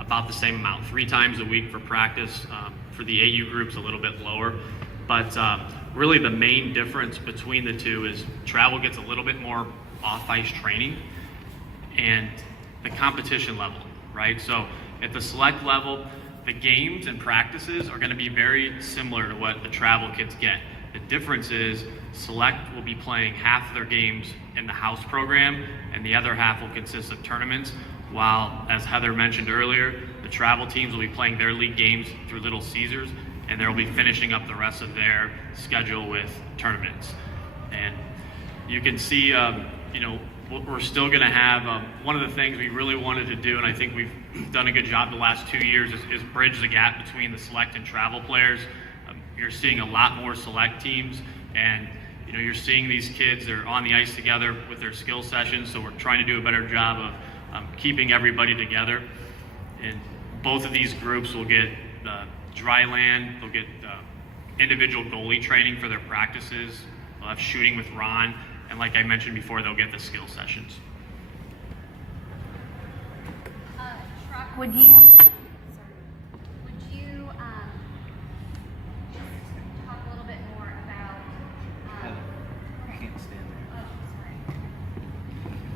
about the same amount, 3 times a week for practice. For the AU groups, a little bit lower. But really the main difference between the two is Travel gets a little bit more off-ice training and the competition level, right? So at the Select level, the games and practices are going to be very similar to what the Travel kids get. The difference is Select will be playing half of their games in the house program, and the other half will consist of tournaments, while, as Heather mentioned earlier, the Travel teams will be playing their league games through Little Caesars, and they'll be finishing up the rest of their schedule with tournaments. And you can see, we're still going to have, one of the things we really wanted to do, and I think we've done a good job the last 2 years, is bridge the gap between the Select and Travel players. You're seeing a lot more Select teams, and you're seeing these kids, they're on the ice together with their skill sessions, so we're trying to do a better job of keeping everybody together. And both of these groups will get dry land, they'll get individual goalie training for their practices, they'll have shooting with Ron, and like I mentioned before, they'll get the skill sessions. Would you just talk a little bit more about I can't stand there.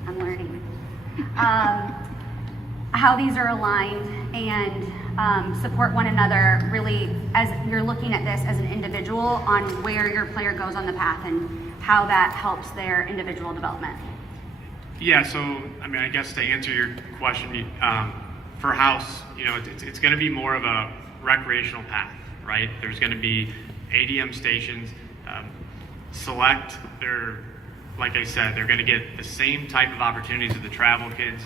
I'm learning how these are aligned and support one another, really, as you're looking at this as an individual on where your player goes on the path and how that helps their individual development. Yeah, so I guess to answer your question, for house, it's going to be more of a recreational path, right? There's going to be ADM stations. Select, like I said, they're going to get the same type of opportunities that the Travel kids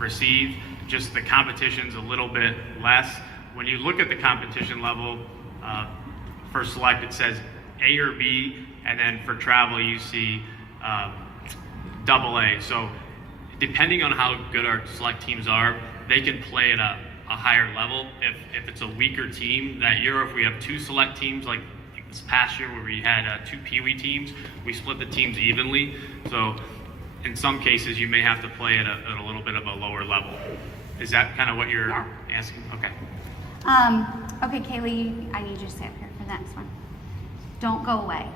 receive, just the competition's a little bit less. When you look at the competition level, for Select it says A or B, and then for Travel you see AA. So depending on how good our Select teams are, they can play at a higher level. If it's a weaker team that year, or if we have 2 Select teams like this past year where we had 2 Pee Wee teams, we split the teams evenly. So in some cases you may have to play at a little bit of a lower level. Is that kind of what you're asking? Okay. Okay, Kaylee, I need you to stay up here for next one. Don't go away.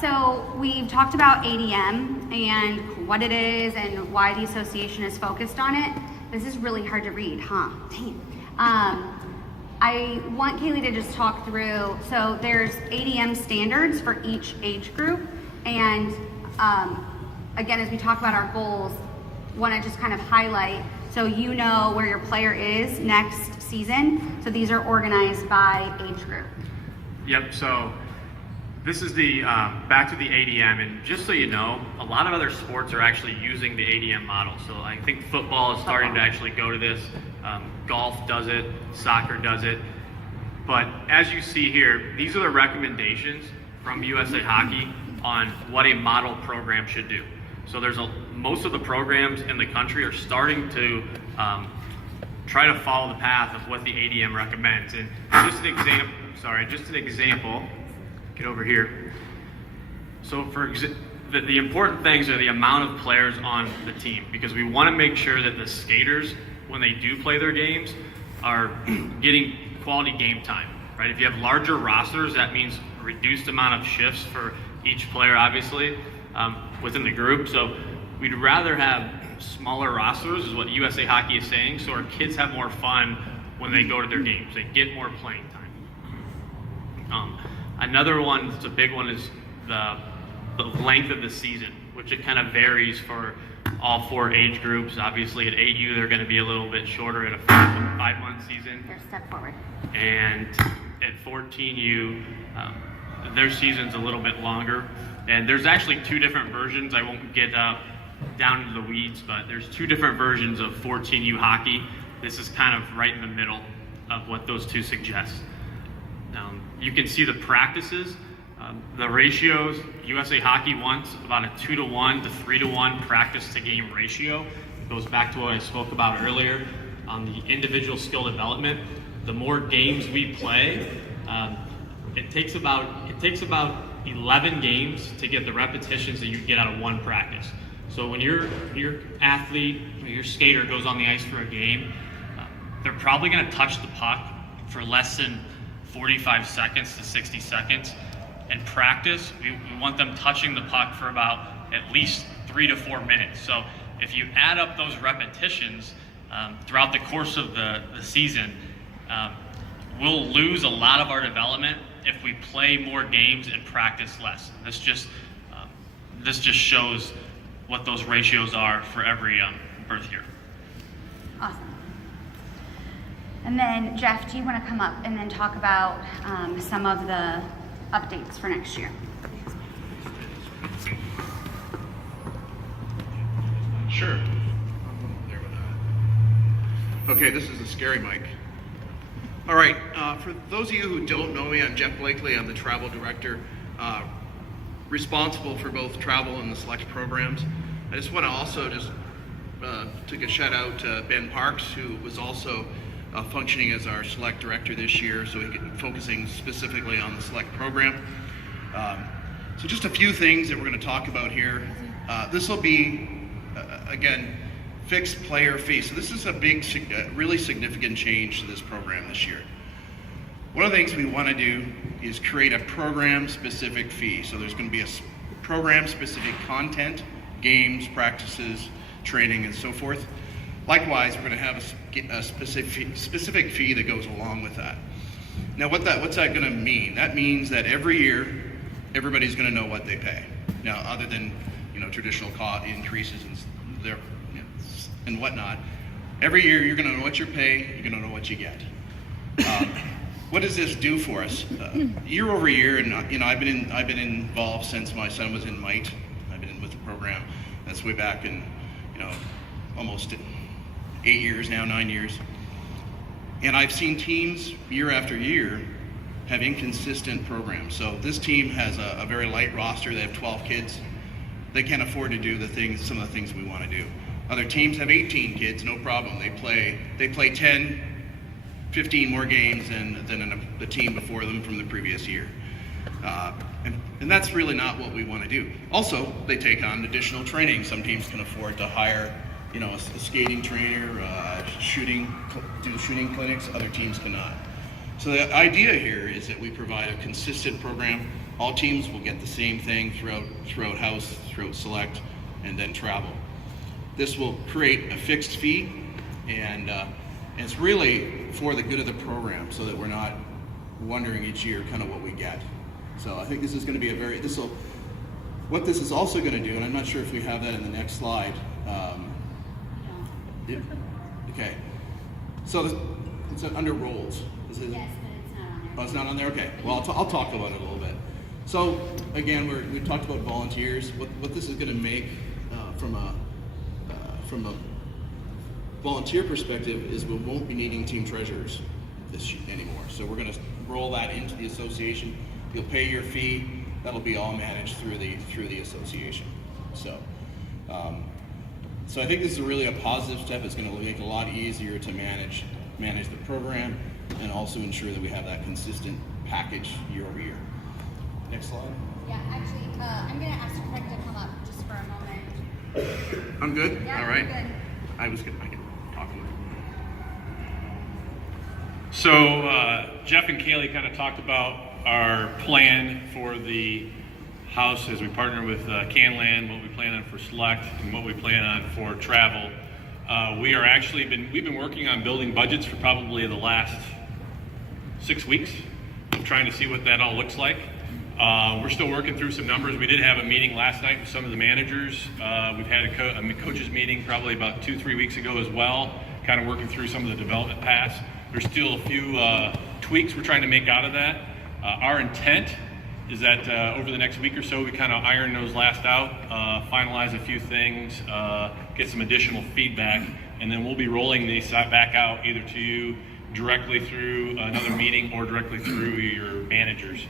So we've talked about ADM and what it is and why the association is focused on it. This is really hard to read, huh? Dang. I want Kaylee to just talk through, so there's ADM standards for each age group, and again, as we talk about our goals, want to just kind of highlight so you know where your player is next season. So these are organized by age group. Yep, so this is the, back to the ADM, and just so you know, a lot of other sports are actually using the ADM model. So I think football is starting to actually go to this. Golf does it, soccer does it. But as you see here, these are the recommendations from USA Hockey on what a model program should do. So most of the programs in the country are starting to try to follow the path of what the ADM recommends. And just an example, get over here. So the important things are the amount of players on the team, because we want to make sure that the skaters, when they do play their games, are getting quality game time, right? If you have larger rosters, that means a reduced amount of shifts for each player, obviously, within the group. So we'd rather have smaller rosters, is what USA Hockey is saying, so our kids have more fun when they go to their games. They get more playing time. Another one that's a big one is the length of the season, which it kind of varies for all 4 age groups. Obviously at 8U they're going to be a little bit shorter at a 5-month season. Here, step forward. And at 14U, their season's a little bit longer. And there's actually 2 different versions. I won't get down into the weeds, but there's 2 different versions of 14U hockey. This is kind of right in the middle of what those 2 suggest. You can see the practices, the ratios. USA Hockey wants about a 2-to-1 to 3-to-1 practice to game ratio. It goes back to what I spoke about earlier on the individual skill development. The more games we play, it takes about 11 games to get the repetitions that you get out of 1 practice. So when your athlete or your skater goes on the ice for a game, they're probably going to touch the puck for less than 45 seconds to 60 seconds. In practice, we want them touching the puck for about at least 3 to 4 minutes. So if you add up those repetitions throughout the course of the season, we'll lose a lot of our development if we play more games and practice less. This just shows what those ratios are for every birth year. Awesome. And then Jeff, do you want to come up and then talk about some of the updates for next year? Sure. Okay, this is a scary mic. All right, for those of you who don't know me, I'm Jeff Blakely. I'm the travel director, responsible for both travel and the select programs. I just want to also take a shout out to Ben Parks, who was also functioning as our select director this year, so focusing specifically on the select program. So just a few things that we're going to talk about here. This will be, again, fixed player fee. So this is a big, really significant change to this program this year. One of the things we want to do is create a program-specific fee. So there's going to be a program-specific content, games, practices, training, and so forth. Likewise, we're going to have a specific fee that goes along with that. Now, what's that going to mean? That means that every year, everybody's going to know what they pay. Now, other than traditional cost increases and whatnot, every year you're going to know what you pay. You're going to know what you get. What does this do for us? Year over year, and I've been involved since my son was in MITE. I've been with the program. That's way back in almost 8 years now, 9 years. And I've seen teams year after year have inconsistent programs. So this team has a very light roster. They have 12 kids. They can't afford to do some of the things we want to do. Other teams have 18 kids, no problem. They play 10, 15 more games than the team before them from the previous year. And that's really not what we want to do. Also, they take on additional training. Some teams can afford to hire a skating trainer, do shooting clinics. Other teams cannot. So the idea here is that we provide a consistent program. All teams will get the same thing throughout house, throughout select, and then travel. This will create a fixed fee, and it's really for the good of the program, so that we're not wondering each year kind of what we get. So I think this is going to be what this is also going to do, and I'm not sure if we have that in the next slide. Okay. So it's under roles. Is it? Yes, but it's not on there. Oh, it's not on there? Okay. Well, I'll talk about it a little bit. So, again, we talked about volunteers. What this is going to make from a volunteer perspective is we won't be needing team treasurers anymore. So we're going to roll that into the association. You'll pay your fee. That'll be all managed through the association. So I think this is really a positive step. It's going to make it a lot easier to manage the program, and also ensure that we have that consistent package year over year. Next slide. Yeah, actually, I'm going to ask Craig to come up just for a moment. I'm good? Yeah, All right. you're good. I can talk a little. So Jeff and Kaylee kind of talked about our plan for the house as we partner with CanLand, what we plan on for select, and what we plan on for travel. We've been working on building budgets for probably the last 6 weeks, trying to see what that all looks like. We're still working through some numbers. We did have a meeting last night with some of the managers. We've had a coaches meeting probably about 2-3 weeks ago as well, kind of working through some of the development paths. There's still a few tweaks we're trying to make out of that. Our intent is that over the next week or so, we kind of iron those last out, finalize a few things, get some additional feedback, and then we'll be rolling these back out either to you directly through another meeting or directly through your managers.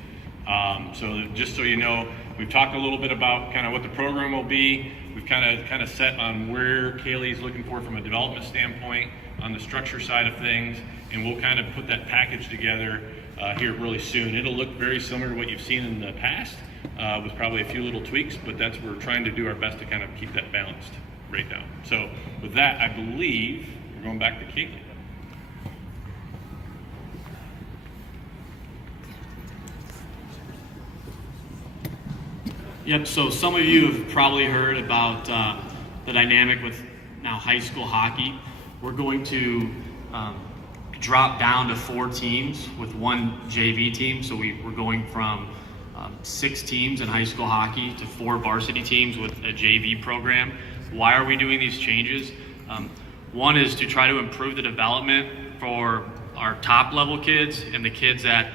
So just so you know, we've talked a little bit about kind of what the program will be. We've kind of set on where Kaylee's looking for from a development standpoint on the structure side of things, and we'll kind of put that package together here really soon. It'll look very similar to what you've seen in the past, with probably a few little tweaks, but we're trying to do our best to kind of keep that balanced right now. So with that, I believe we're going back to Kaylee. Yep, so some of you have probably heard about the dynamic with now high school hockey. We're going to drop down to 4 teams with 1 JV team. So we're going from 6 teams in high school hockey to 4 varsity teams with a JV program. Why are we doing these changes? One is to try to improve the development for our top level kids and the kids that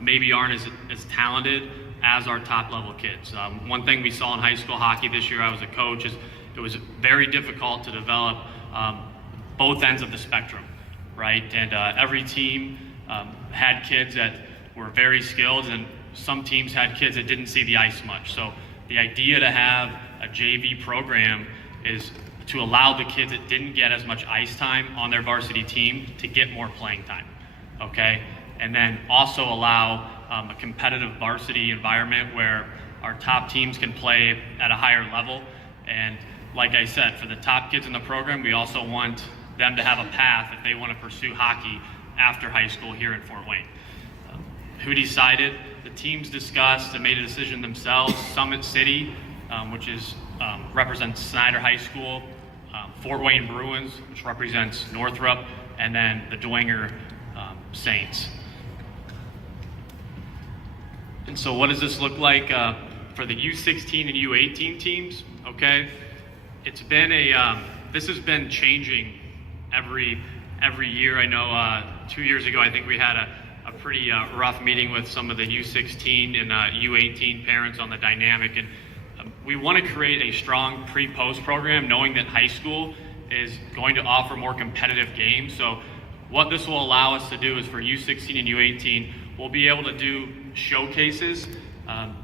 maybe aren't as talented as our top level kids. One thing we saw in high school hockey this year, I was a coach, is it was very difficult to develop both ends of the spectrum, right? And every team had kids that were very skilled, and some teams had kids that didn't see the ice much. So the idea to have a JV program is to allow the kids that didn't get as much ice time on their varsity team to get more playing time, okay? And then also allow a competitive varsity environment where our top teams can play at a higher level. And like I said, for the top kids in the program, we also want them to have a path if they want to pursue hockey after high school here in Fort Wayne. Who decided? The teams discussed and made a decision themselves. Summit City, which represents Snyder High School, Fort Wayne Bruins, which represents Northrop, and then the Dwenger Saints. And so what does this look like for the U16 and U18 teams? Okay, it's been this has been changing every year. I know 2 years ago, I think we had a pretty rough meeting with some of the U16 and U18 parents on the dynamic, and we want to create a strong pre-post program, knowing that high school is going to offer more competitive games. So what this will allow us to do is for U16 and U18, we'll be able to do showcases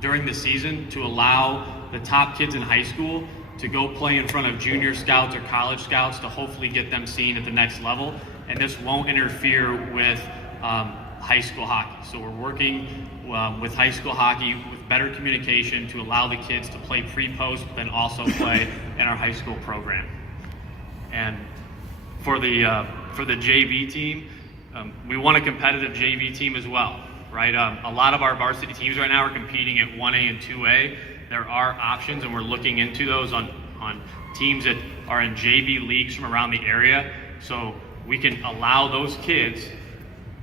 during the season to allow the top kids in high school to go play in front of junior scouts or college scouts to hopefully get them seen at the next level. And this won't interfere with high school hockey. So we're working with high school hockey with better communication to allow the kids to play pre-post, but then also play in our high school program. And for the JV team, We want a competitive JV team as well, right? A lot of our varsity teams right now are competing at 1A and 2A. There are options, and we're looking into those on teams that are in JV leagues from around the area, so we can allow those kids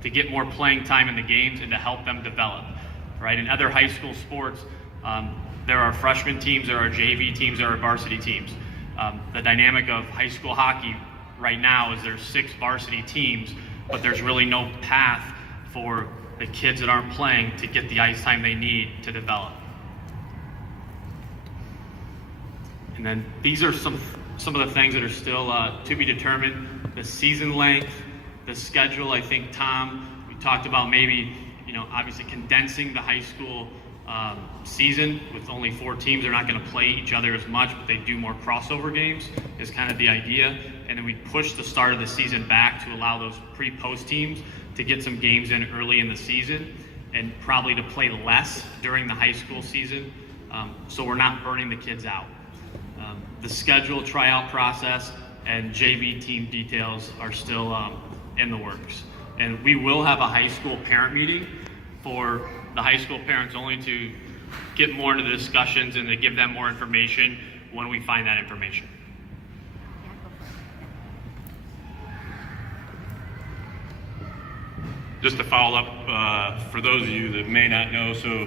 to get more playing time in the games and to help them develop, right? In other high school sports, there are freshman teams, there are JV teams, there are varsity teams. The dynamic of high school hockey right now is there's 6 varsity teams, but there's really no path for the kids that aren't playing to get the ice time they need to develop. And then these are some of the things that are still to be determined. The season length, the schedule. I think, Tom, we talked about maybe, obviously condensing the high school season with only 4 teams. They're not going to play each other as much, but they do more crossover games is kind of the idea. And then we push the start of the season back to allow those pre-post teams to get some games in early in the season and probably to play less during the high school season, so we're not burning the kids out. The schedule, tryout process, and JV team details are still in the works. And we will have a high school parent meeting for the high school parents only to get more into the discussions and to give them more information when we find that information. Just to follow up, for those of you that may not know, so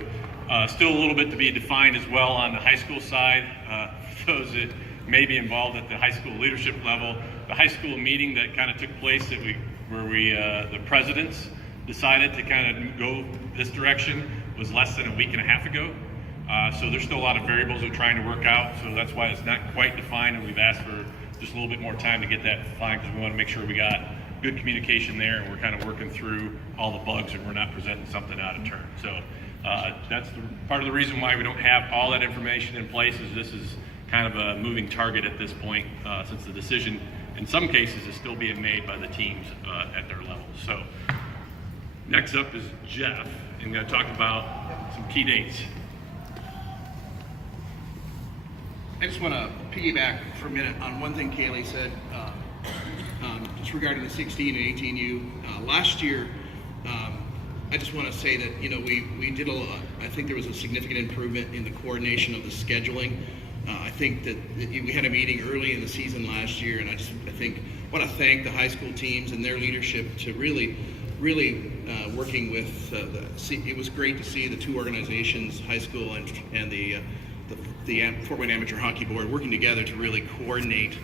still a little bit to be defined as well on the high school side. For those that may be involved at the high school leadership level, the high school meeting that kind of took place where the presidents decided to kind of go this direction was less than a week and a half ago. So there's still a lot of variables we're trying to work out, so that's why it's not quite defined, and we've asked for just a little bit more time to get that defined because we want to make sure we got good communication there and we're kind of working through all the bugs and we're not presenting something out of turn. So that's part of the reason why we don't have all that information in place, is this is kind of a moving target at this point, since the decision in some cases is still being made by the teams at their level. So next up is Jeff, and I'm going to talk about some key dates. I just want to piggyback for a minute on one thing Kaylee said, just regarding the 16 and 18U. Last year, I just want to say that, we did a lot. I think there was a significant improvement in the coordination of the scheduling. I think that we had a meeting early in the season last year, and I want to thank the high school teams and their leadership to really working with. It was great to see the 2 organizations, high school and the Fort Wayne Amateur Hockey Board, working together to really coordinate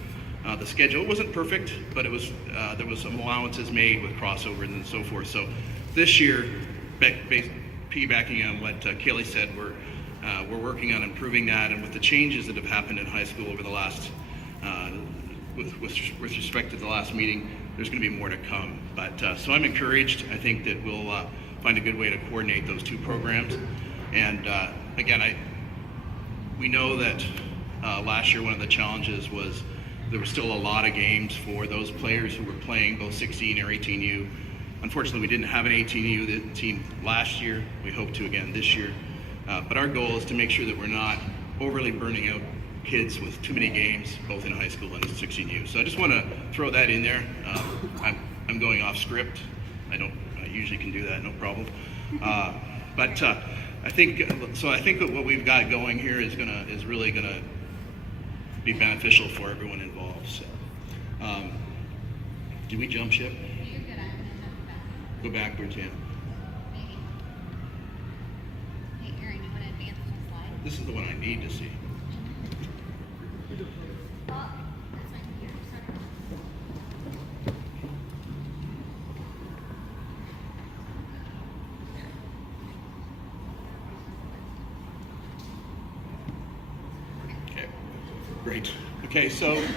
the schedule. It wasn't perfect, but it was there was some allowances made with crossovers and so forth. So this year, piggybacking on what Kaylee said, we're working on improving that, and with the changes that have happened in high school over the last, with respect to the last meeting, there's going to be more to come. But so I'm encouraged. I think that we'll find a good way to coordinate those 2 programs. And again, we know that last year one of the challenges was there was still a lot of games for those players who were playing both 16 or 18U. Unfortunately, we didn't have an 18U team last year. We hope to again this year. But our goal is to make sure that we're not overly burning out kids with too many games, both in high school and 16U. So I just want to throw that in there. I'm going off script. I usually can do that, no problem. But I think that what we've got going here is really gonna be beneficial for everyone involved. So, did we jump ship? You're good. I'm gonna jump back. Go backwards, yeah. Maybe. Hey, Aaron, you want to advance the slide? This is the one I need to see. Well, that's my computer. Sorry. Okay, great. Okay, so a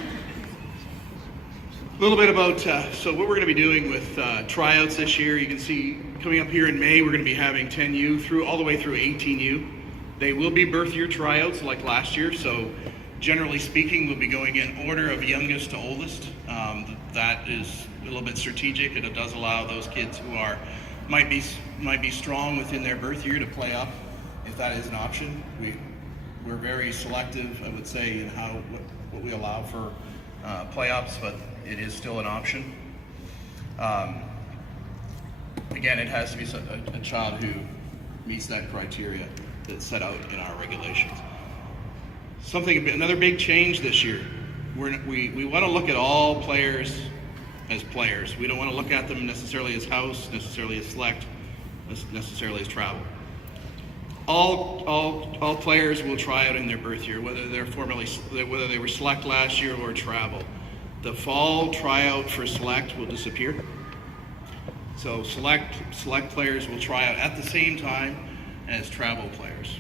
little bit about so what we're going to be doing with tryouts this year. You can see coming up here in May, we're going to be having 10U all the way through 18U. They will be birth year tryouts like last year. So generally speaking, we'll be going in order of youngest to oldest. That is a little bit strategic, and it does allow those kids who might be strong within their birth year to play up, if that is an option. We're very selective, I would say, in what we allow for play-ups, but it is still an option. again, it has to be a child who meets that criteria that's set out in our regulations. Another big change this year, we want to look at all players as players. We don't want to look at them necessarily as house, necessarily as select, necessarily as travel. All players will try out in their birth year, whether they were select last year or travel. The fall tryout for select will disappear. So select players will try out at the same time as travel players.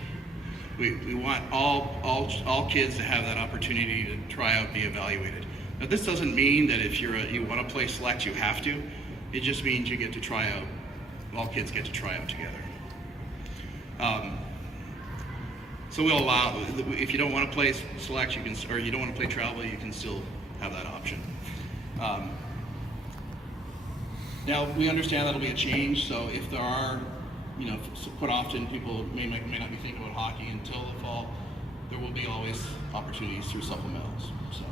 We want all kids to have that opportunity to try out, be evaluated. Now this doesn't mean that if you want to play select, you have to. It just means you get to try out. All kids get to try out together. So we'll allow, if you don't want to play select, or you don't want to play travel, you can still have that option. Now we understand that'll be a change. So if there are, quite often people may not be thinking about hockey until the fall. There will be always opportunities through supplementals. So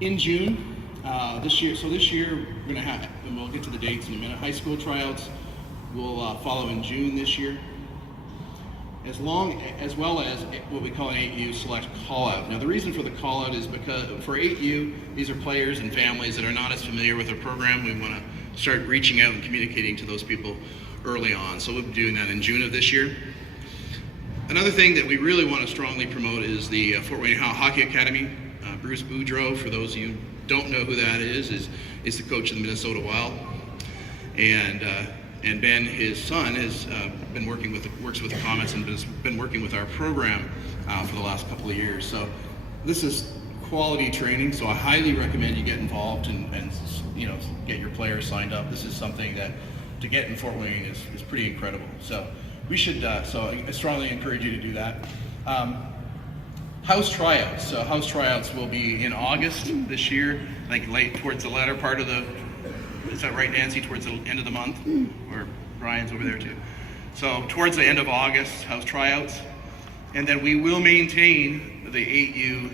in June this year, we're going to have, and we'll get to the dates in a minute. High school tryouts will follow in June this year, as well as what we call an 8U select call out. Now the reason for the call out is because for 8U, these are players and families that are not as familiar with our program. We want to start reaching out and communicating to those people early on. So we'll be doing that in June of this year. Another thing that we really want to strongly promote is the Fort Wayne Hockey Academy. Bruce Boudreau, for those of you who don't know who that is the coach of the Minnesota Wild. And Ben, his son, has works with the Comets and has been working with our program for the last couple of years. So this is quality training, so I highly recommend you get involved and get your players signed up. This is something that to get in Fort Wayne is pretty incredible. So we should, so I strongly encourage you to do that. House tryouts. So house tryouts will be in August this year, like late towards the latter part of is that right, Nancy? Towards the end of the month? Or Brian's over there too. So towards the end of August, house tryouts. And then we will maintain the 8U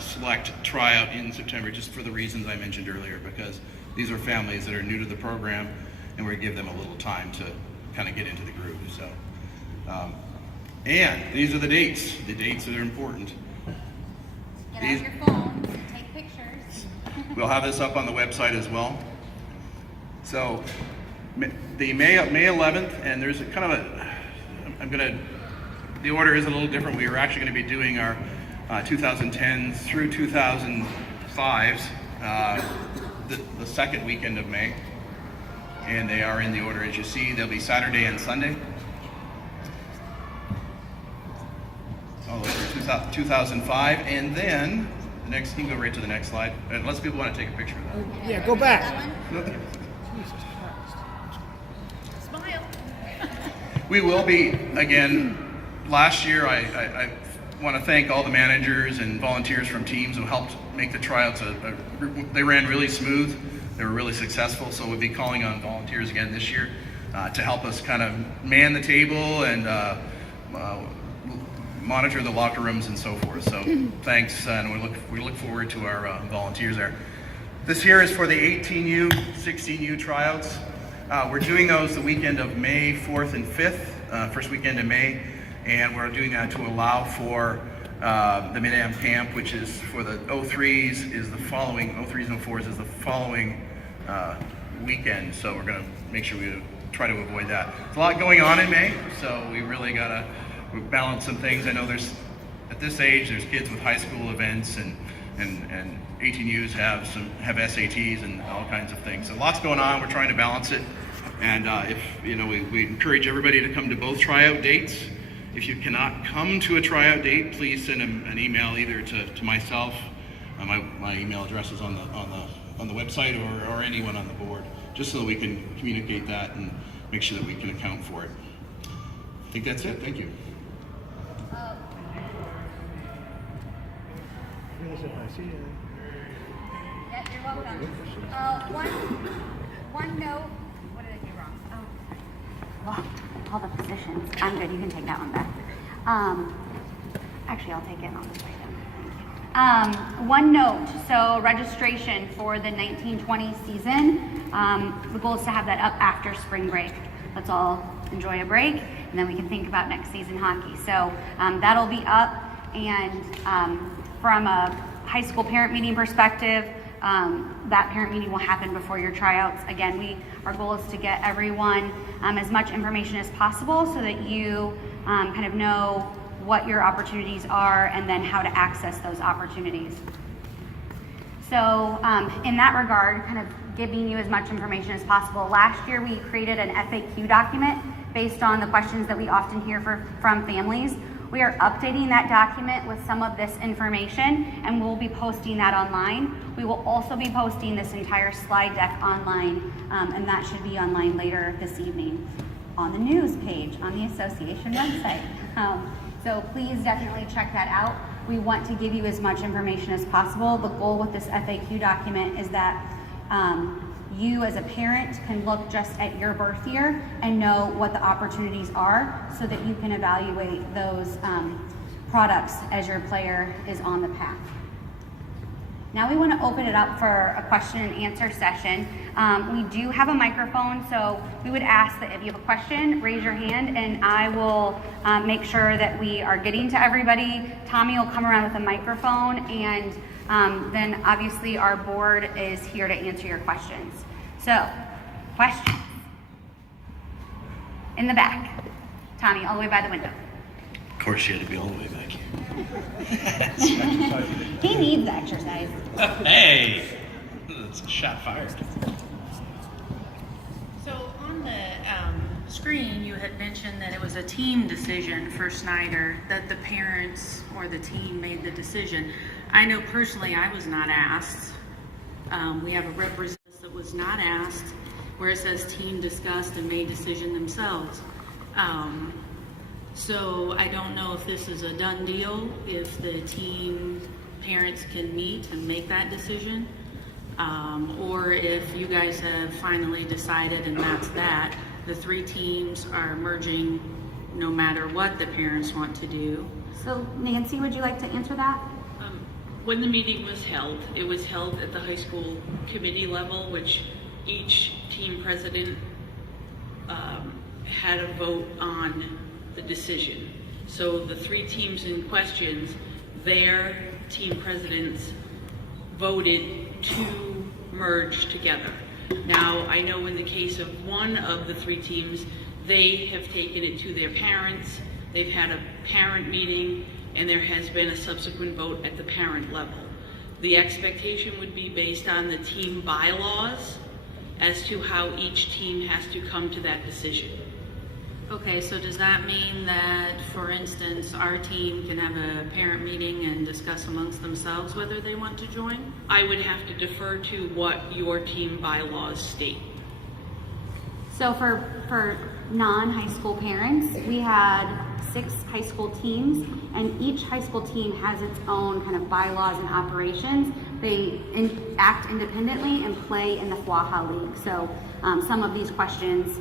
select tryout in September, just for the reasons I mentioned earlier, because these are families that are new to the program, and we give them a little time to kind of get into the groove. So, and these are the dates that are important. Get out your phones and take pictures. We'll have this up on the website as well. So the May 11th, and there's a kind of the order is a little different. We are actually going to be doing our 2010s through 2005s the second weekend of May. And they are in the order as you see. They'll be Saturday and Sunday. All the way through 2005. And then, you can go right to the next slide. Unless people want to take a picture of that. Yeah, go back. Smile. We will be, again, last year I want to thank all the managers and volunteers from teams who helped make the tryouts. They ran really smooth. They were really successful, so we'll be calling on volunteers again this year to help us kind of man the table and monitor the locker rooms and so forth. So thanks, and we look forward to our volunteers there. This year is for the 18U, 16U tryouts. We're doing those the weekend of May 4th and 5th, first weekend in May, and we're doing that to allow for the Mid-Am camp, which is for the 03s, is the following, 03s and 04s is the following weekend, so we're going to make sure we try to avoid that. There's a lot going on in May, so we really got to balance some things. I know at this age, there's kids with high school events, and 18Us have SATs and all kinds of things. So lots going on. We're trying to balance it, and we encourage everybody to come to both tryout dates. If you cannot come to a tryout date, please send an email either to myself. My email address is on the website, or anyone on the board, just so that we can communicate that and make sure that we can account for it. I think that's it. Thank you. I see you. Yeah, you're welcome. One note. What did I do wrong? Oh, all the positions. I'm good. You can take that one back. Actually, I'll take it and I'll just write it down. Thank you. One note. So registration for the 1920 season The goal is to have that up after spring break. Let's all enjoy a break, and then we can think about next season hockey. So that'll be up, and from a high school parent meeting perspective, that parent meeting will happen before your tryouts. Again, our goal is to get everyone as much information as possible so that you kind of know what your opportunities are and then how to access those opportunities. So in that regard, kind of giving you as much information as possible. Last year we created an FAQ document based on the questions that we often hear from families. We are updating that document with some of this information, and we'll be posting that online. We will also be posting this entire slide deck online, and that should be online later this evening on the news page on the association website. So please definitely check that out. We want to give you as much information as possible. The goal with this FAQ document is that you as a parent can look just at your birth year and know what the opportunities are so that you can evaluate those products as your player is on the path. Now we want to open it up for a question and answer session. We do have a microphone, so we would ask that if you have a question, raise your hand, and I will make sure that we are getting to everybody. Tommy will come around with a microphone, and then obviously our board is here to answer your questions. So, questions? In the back. Tommy, all the way by the window. Of course, you had to be all the way back here. He needs exercise. Hey, that's a shot fired. So on the screen, you had mentioned that it was a team decision for Snyder, that the parents or the team made the decision. I know personally I was not asked. We have a representative that was not asked, where it says team discussed and made decision themselves. So I don't know if this is a done deal, if the team parents can meet and make that decision, or if you guys have finally decided and that's that. The three teams are merging no matter what the parents want to do. So Nancy, would you like to answer that? When the meeting was held, it was held at the high school committee level, which each team president had a vote on the decision. So the three teams in questions, their team presidents voted to merge together. Now, I know in the case of one of the three teams, they have taken it to their parents, they've had a parent meeting, and there has been a subsequent vote at the parent level. The expectation would be based on the team bylaws as to how each team has to come to that decision. Okay, so does that mean that, for instance, our team can have a parent meeting and discuss amongst themselves whether they want to join? I would have to defer to what your team bylaws state. So for non-high school parents, we had 6 high school teams, and each high school team has its own kind of bylaws and operations. They act independently and play in the FWAHA League. So some of these questions,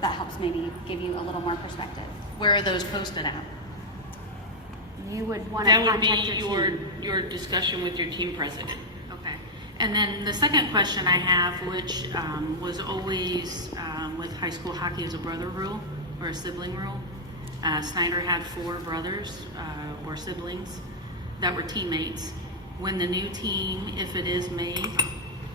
that helps maybe give you a little more perspective. Where are those posted at? You would want to That would contact be your team. your discussion with your team president. Okay. And then the second question I have, which was always with high school hockey, is a brother rule or a sibling rule. Snyder had 4 brothers or siblings that were teammates. When the new team, if it is made,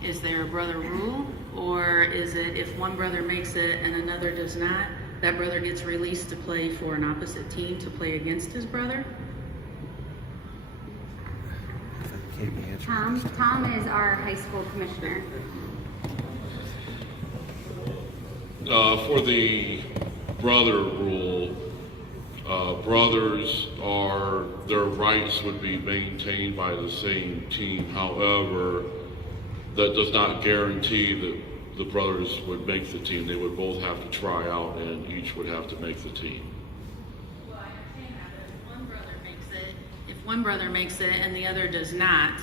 is there a brother rule, or is it if one brother makes it and another does not, that brother gets released to play for an opposite team to play against his brother? Tom is our high school commissioner. For the brother rule, brothers their rights would be maintained by the same team. However, that does not guarantee that the brothers would make the team. They would both have to try out, and each would have to make the team. Well, I understand that, but if one brother makes it and the other does not,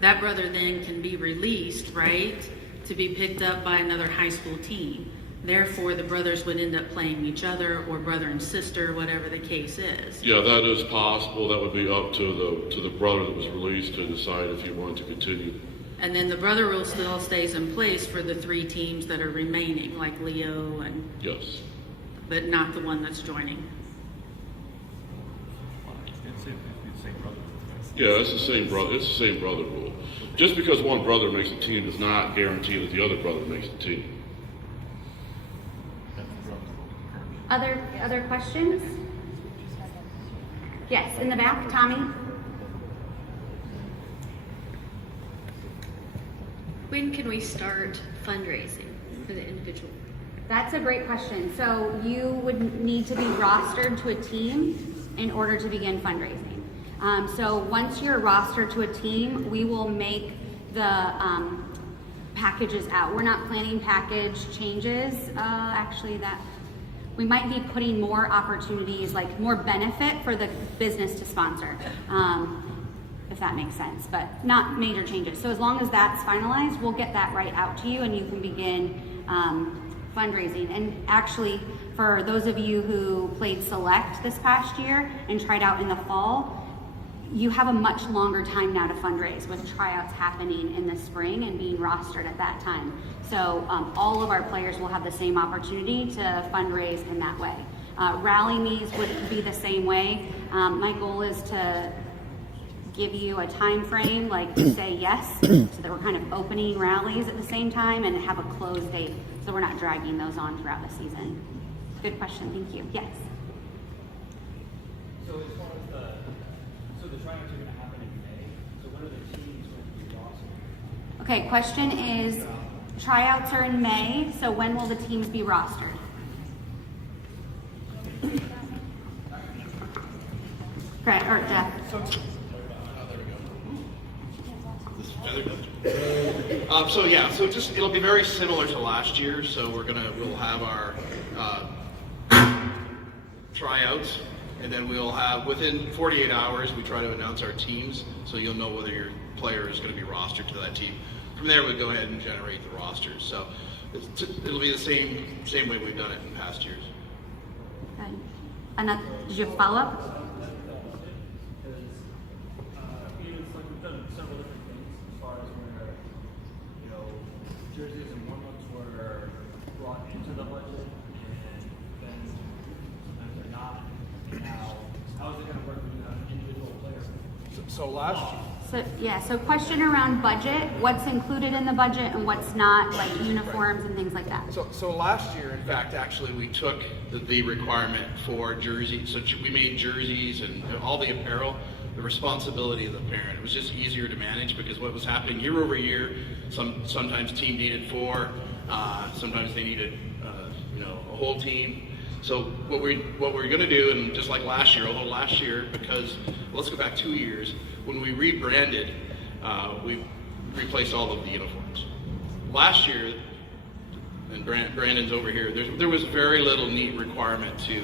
that brother then can be released, right, to be picked up by another high school team. Therefore, the brothers would end up playing each other, or brother and sister, whatever the case is. Yeah, that is possible. That would be up to the brother that was released to decide if he wanted to continue And then the brother rule still stays in place for the 3 teams that are remaining, like Leo and, Yes. but not the one that's joining. Yeah, it's the same brother. It's the same brother rule. Just because one brother makes a team does not guarantee that the other brother makes the team. Other questions? Yes, in the back, Tommy. When can we start fundraising for the individual? That's a great question. So you would need to be rostered to a team in order to begin fundraising. So once you're rostered to a team, we will make the packages out. We're not planning package changes. Actually, that we might be putting more opportunities, like more benefit for the business to sponsor, if that makes sense, but not major changes. So as long as that's finalized, we'll get that right out to you and you can begin fundraising. And actually, for those of you who played select this past year and tried out in the fall, you have a much longer time now to fundraise with tryouts happening in the spring and being rostered at that time. So all of our players will have the same opportunity to fundraise in that way. Rally me's would be the same way. My goal is to give you a time frame, like to say yes, so that we're kind of opening rallies at the same time and have a close date, so we're not dragging those on throughout the season. Good question, thank you. Yes. So as far as the tryouts are going to happen in May, so when are the teams going to be rostered? Okay, question is, tryouts are in May, so when will the teams be rostered? Greg, or Jeff. So just it'll be very similar to last year. So we'll have our tryouts, and then we'll have within 48 hours we try to announce our teams, so you'll know whether your player is going to be rostered to that team. From there, we'll go ahead and generate the rosters. So it'll be the same way we've done it in past years. Okay. Another, did you have a follow-up? We've done several different things as far as where, jerseys and warm-ups were brought into the budget, and then sometimes they're not. And now, how is it going to work when you have an individual player? So question around budget, what's included in the budget and what's not, like uniforms and things like that. So last year, in fact, actually, we took the requirement for jerseys. So we made jerseys and all the apparel the responsibility of the parent. It was just easier to manage because what was happening year over year, sometimes team needed 4, sometimes they needed a whole team. So what we're going to do, and just like last year, although last year, because let's go back 2 years, when we rebranded, we replaced all of the uniforms. Last year, and Brandon's over here, there was very little neat requirement to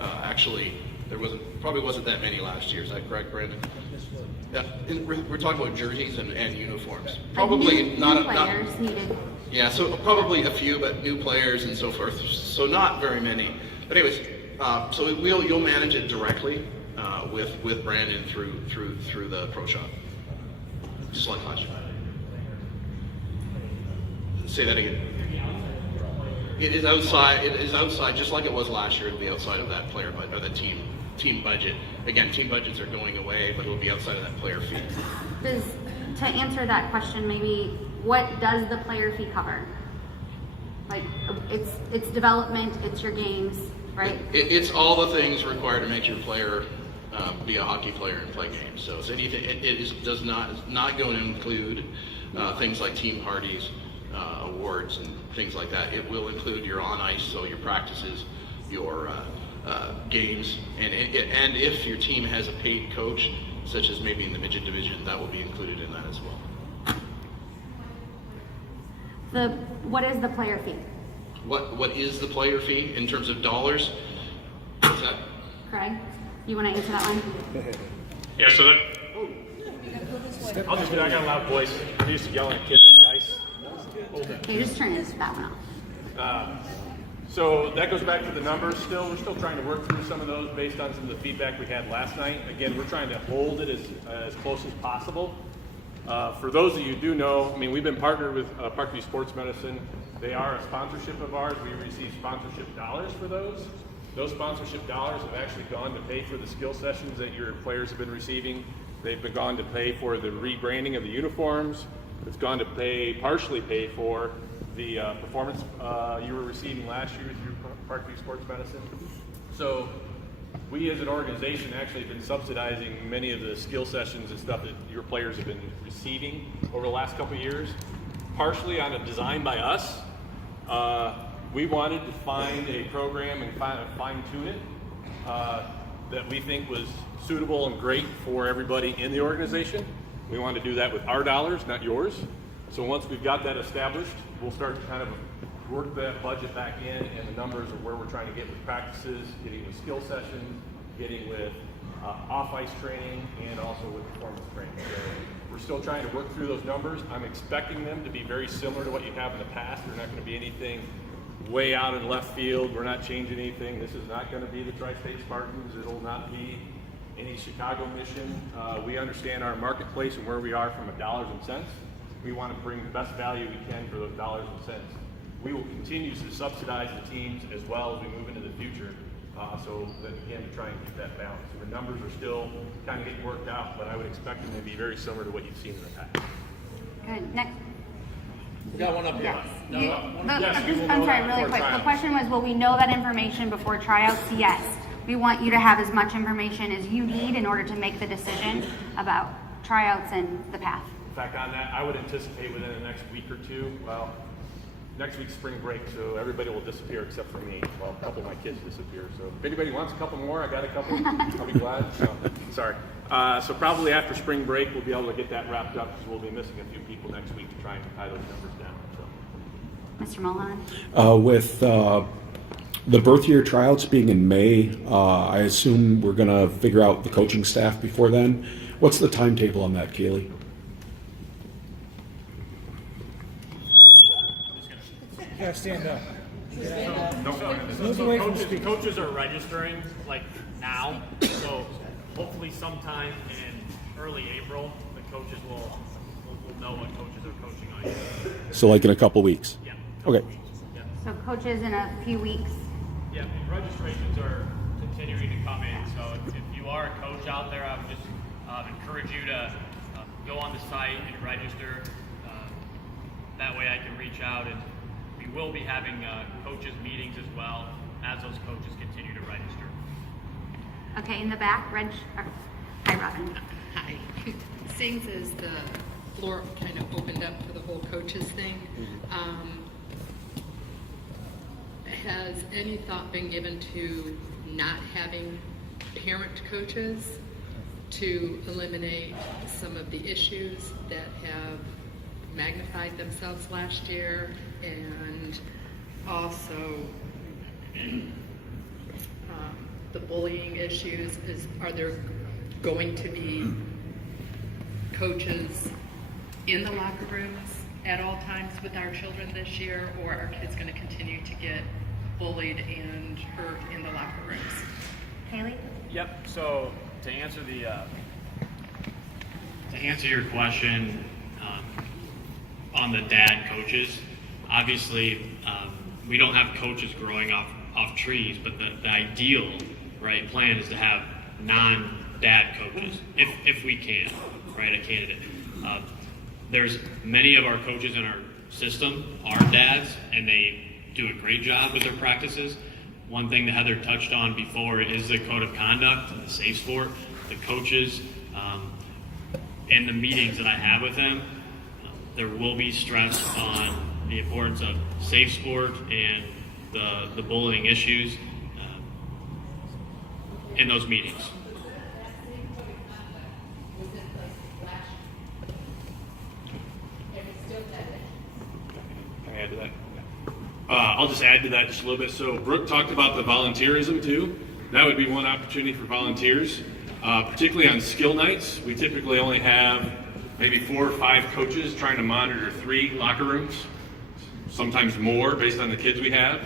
actually, probably wasn't that many last year. Is that correct, Brandon? Yeah, and we're talking about jerseys and uniforms. Probably new players needed. Yeah, so probably a few, but new players and so forth. So not very many. But anyways, so you'll manage it directly with Brandon through the pro shop. Just like last year. Say that again. It is outside. It is outside, just like it was last year. It'll be outside of that player budget or the team budget. Again, team budgets are going away, but it'll be outside of that player fee. To answer that question, maybe what does the player fee cover? Like it's development, it's your games, right? It's all the things required to make your player be a hockey player and play games. So it's anything. Is not going to include things like team parties, awards, and things like that. It will include your on ice, so your practices, your games, and if your team has a paid coach, such as maybe in the midget division, that will be included in that as well. What is the player fee? What is the player fee in terms of dollars? Is that? Craig, you want to answer that one? Yeah, so that, I'll just do it. I got a loud voice. I used to yell at kids on the ice. Okay, just turn that one off. So that goes back to the numbers still. We're still trying to work through some of those based on some of the feedback we had last night. Again, we're trying to hold it as close as possible. For those of you who do know, I mean, we've been partnered with Parkview Sports Medicine. They are a sponsorship of ours. We receive sponsorship dollars for those. Those sponsorship dollars have actually gone to pay for the skill sessions that your players have been receiving. They've been gone to pay for the rebranding of the uniforms. It's gone to partially pay for the performance you were receiving last year through Parkview Sports Medicine. So we as an organization actually have been subsidizing many of the skill sessions and stuff that your players have been receiving over the last couple of years, partially on a design by us. We wanted to find a program and fine-tune it that we think was suitable and great for everybody in the organization. We wanted to do that with our dollars, not yours. So once we've got that established, we'll start to kind of work that budget back in and the numbers of where we're trying to get with practices, getting with skill sessions, getting with off-ice training, and also with performance training. So we're still trying to work through those numbers. I'm expecting them to be very similar to what you have in the past. They're not going to be anything way out in left field. We're not changing anything. This is not going to be the Tri-State Spartans. It'll not be any Chicago mission. We understand our marketplace and where we are from dollars and cents. We want to bring the best value we can for those dollars and cents. We will continue to subsidize the teams as well as we move into the future. So that again, to try and keep that balance. So the numbers are still kind of getting worked out, but I would expect them to be very similar to what you've seen in the past. Good. Next. We got one up here. Yes. I'm sorry, really quick. The question was, will we know that information before tryouts? Yes. We want you to have as much information as you need in order to make the decision about tryouts and the path. In fact, on that, I would anticipate within the next week or two, well, next week's spring break, so everybody will disappear except for me. Well, a couple of my kids disappear. So if anybody wants a couple more, I got a couple. I'll be glad. No, sorry. So probably after spring break, we'll be able to get that wrapped up because we'll be missing a few people next week to try and tie those numbers down. So. Mr. Milan? With the birth year tryouts being in May, I assume we're going to figure out the coaching staff before then. What's the timetable on that, Kaylee? You gotta stand up. So coaches are registering like now, so hopefully sometime in early April, the coaches will know what coaches are coaching on you. So like in a couple weeks? Yeah. Okay. Yeah. So coaches in a few weeks. Yeah, registrations are continuing to come in, so if you are a coach out there, I would just encourage you to go on the site and register. That way I can reach out, and we will be having coaches meetings as well as those coaches continue to register. Okay, in the back, hi, Robin. Hi. Seeing as the floor kind of opened up for the whole coaches thing, has any thought been given to not having parent coaches to eliminate some of the issues that have magnified themselves last year, and also the bullying issues? Are there going to be coaches in the locker rooms at all times with our children this year, or are kids going to continue to get bullied and hurt in the locker rooms? Haley? Yep. So to answer your question on the dad coaches, obviously we don't have coaches growing off trees, but the ideal plan is to have non-dad coaches if we can, a candidate. There's many of our coaches in our system are dads, and they do a great job with their practices. One thing that Heather touched on before is the code of conduct and the safe sport. The coaches, in the meetings that I have with them, there will be stress on the importance of safe sport and the bullying issues in those meetings. Can I add to that? I'll just add to that just a little bit. So Brooke talked about the volunteerism too. That would be one opportunity for volunteers, particularly on skill nights. We typically only have maybe 4 or 5 coaches trying to monitor 3 locker rooms, sometimes more based on the kids we have.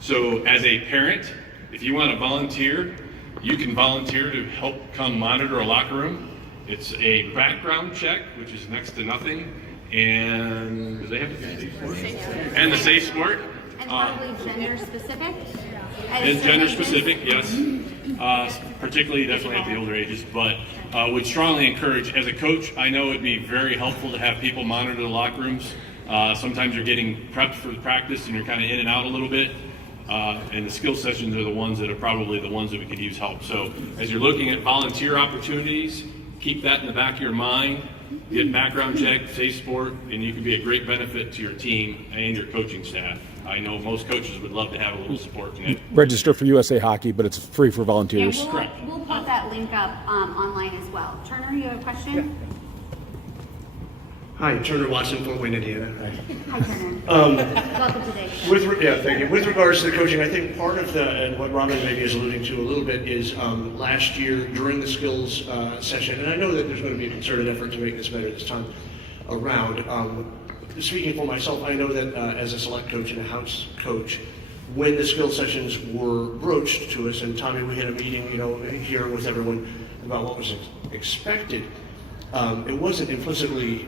So as a parent, if you want to volunteer, you can volunteer to help come monitor a locker room. It's a background check, which is next to nothing, and do they have the safe sport? And the safe sport. And probably gender specific? And gender specific, yes. Particularly definitely at the older ages, but would strongly encourage, as a coach, I know it'd be very helpful to have people monitor the locker rooms. Sometimes you're getting prepped for the practice and you're kind of in and out a little bit. And the skill sessions are the ones that are probably the ones that we could use help. So as you're looking at volunteer opportunities, keep that in the back of your mind. Get background check, safe sport, and you can be a great benefit to your team and your coaching staff. I know most coaches would love to have a little support in it. Register for USA Hockey, but it's free for volunteers. Yeah, we'll put that link up online as well. Turner, you have a question? Hi, Turner Watson, Fort Wayne, Indiana. Hi, Turner. Welcome today. Thank you. With regards to the coaching, I think part of and what Robin maybe is alluding to a little bit is last year during the skills session, and I know that there's going to be a concerted effort to make this better this time around. Speaking for myself, I know that as a select coach and a house coach, when the skill sessions were broached to us, and Tommy, we had a meeting, here with everyone about what was expected. It wasn't implicitly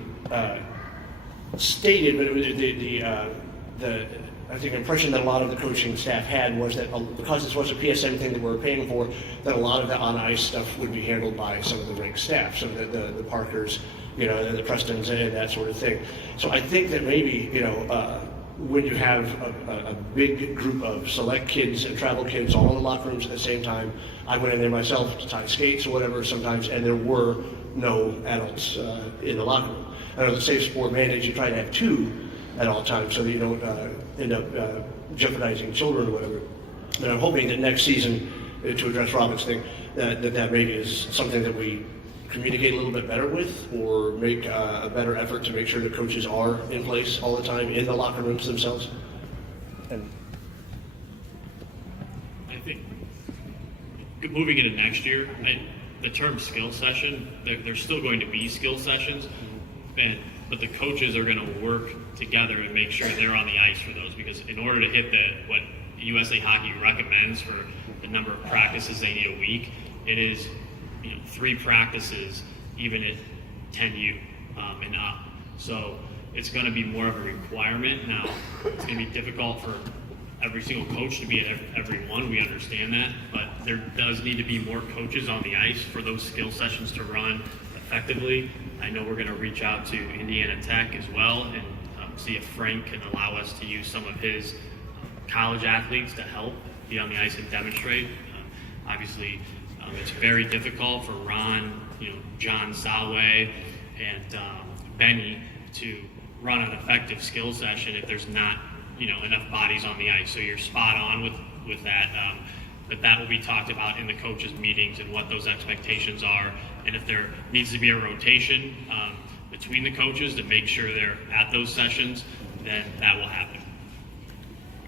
stated, but it was the I think impression that a lot of the coaching staff had was that because this was a PSM thing that we're paying for, that a lot of the on-ice stuff would be handled by some of the rink staff, so the Parkers, the Prestons and that sort of thing. So I think that maybe, when you have a big group of select kids and travel kids all in the locker rooms at the same time, I went in there myself to tie skates or whatever sometimes, and there were no adults in the locker room. I know the safe sport mandates you try to have 2 at all times so that you don't end up jeopardizing children or whatever. And I'm hoping that next season, to address Robin's thing, that maybe is something that we communicate a little bit better with, or make a better effort to make sure that coaches are in place all the time in the locker rooms themselves. And I think moving into next year, the term skill session, there's still going to be skill sessions, but the coaches are going to work together and make sure they're on the ice for those, because in order to hit what USA Hockey recommends for the number of practices they need a week, it is 3 practices even at 10U and up. So it's going to be more of a requirement. Now, it's going to be difficult for every single coach to be at every one. We understand that, but there does need to be more coaches on the ice for those skill sessions to run effectively. I know we're going to reach out to Indiana Tech as well and see if Frank can allow us to use some of his college athletes to help be on the ice and demonstrate. Obviously, it's very difficult for Ron, John Salway, and Benny to run an effective skill session if there's not, enough bodies on the ice. So you're spot on with that. But that will be talked about in the coaches' meetings and what those expectations are. And if there needs to be a rotation between the coaches to make sure they're at those sessions, then that will happen.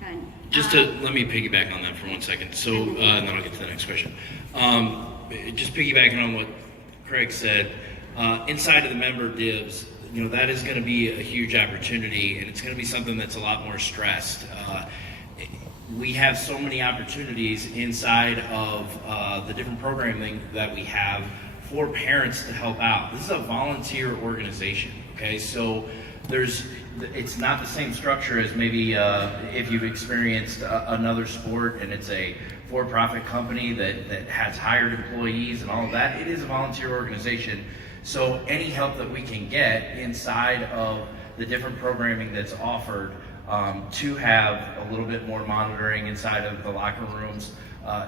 Good. Just let me piggyback on that for 1 second. So, and then I'll get to the next question. Just piggybacking on what Craig said, inside of the member divs, that is going to be a huge opportunity, and it's going to be something that's a lot more stressed. We have so many opportunities inside of the different programming that we have for parents to help out. This is a volunteer organization, okay? So it's not the same structure as maybe if you've experienced another sport and it's a for-profit company that has hired employees and all of that. It is a volunteer organization. So any help that we can get inside of the different programming that's offered to have a little bit more monitoring inside of the locker rooms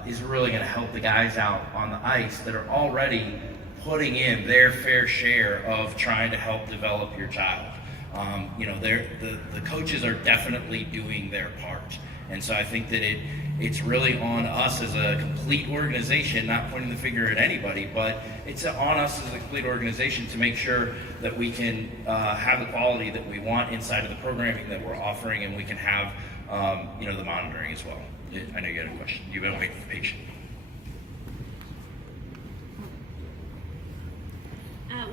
is really going to help the guys out on the ice that are already putting in their fair share of trying to help develop your child. The coaches are definitely doing their part. And so I think that it's really on us as a complete organization, not pointing the finger at anybody, but it's on us as a complete organization to make sure that we can have the quality that we want inside of the programming that we're offering, and we can have the monitoring as well. I know you had a question. You've been waiting patiently.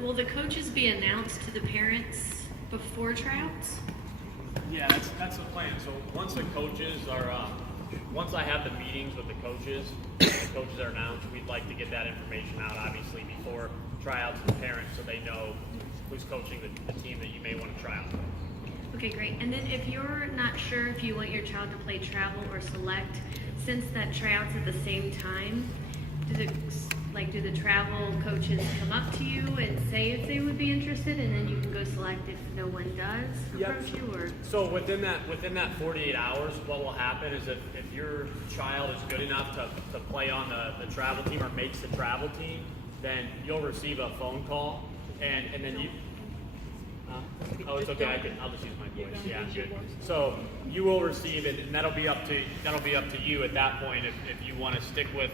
Will the coaches be announced to the parents before tryouts? Yeah, that's the plan. So once the coaches are Once I have the meetings with the coaches are announced, we'd like to get that information out, obviously, before tryouts to parents, so they know who's coaching the team that you may want to try out. Okay, great. And then if you're not sure if you want your child to play travel or select, since that tryouts at the same time, do the travel coaches come up to you and say if they would be interested, and then you can go select if no one does approach you? Or So within that 48 hours, what will happen is if your child is good enough to play on the travel team or makes the travel team, then you'll receive a phone call, and then you. Oh, it's okay. I'll just use my voice. Yeah, good. So you will receive it, and that'll be up to you at that point if you want to stick with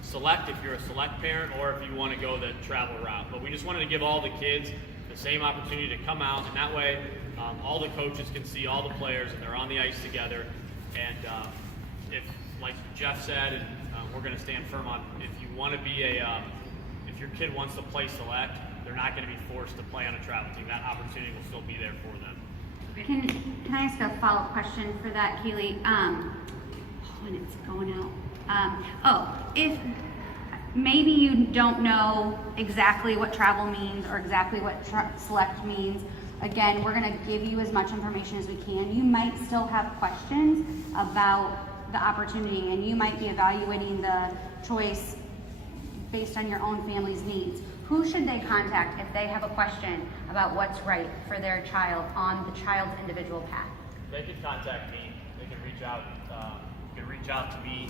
select, if you're a select parent, or if you want to go the travel route. But we just wanted to give all the kids the same opportunity to come out, and that way all the coaches can see all the players, and they're on the ice together. And if, like Jeff said, and we're going to stand firm on, if you want to be if your kid wants to play select, they're not going to be forced to play on a travel team. That opportunity will still be there for them. Can I ask a follow-up question for that, Keely? When it's going out. If maybe you don't know exactly what travel means or exactly what select means, again, we're going to give you as much information as we can. You might still have questions about the opportunity, and you might be evaluating the choice based on your own family's needs. Who should they contact if they have a question about what's right for their child on the child's individual path? They can contact me. They can reach out. You can reach out to me.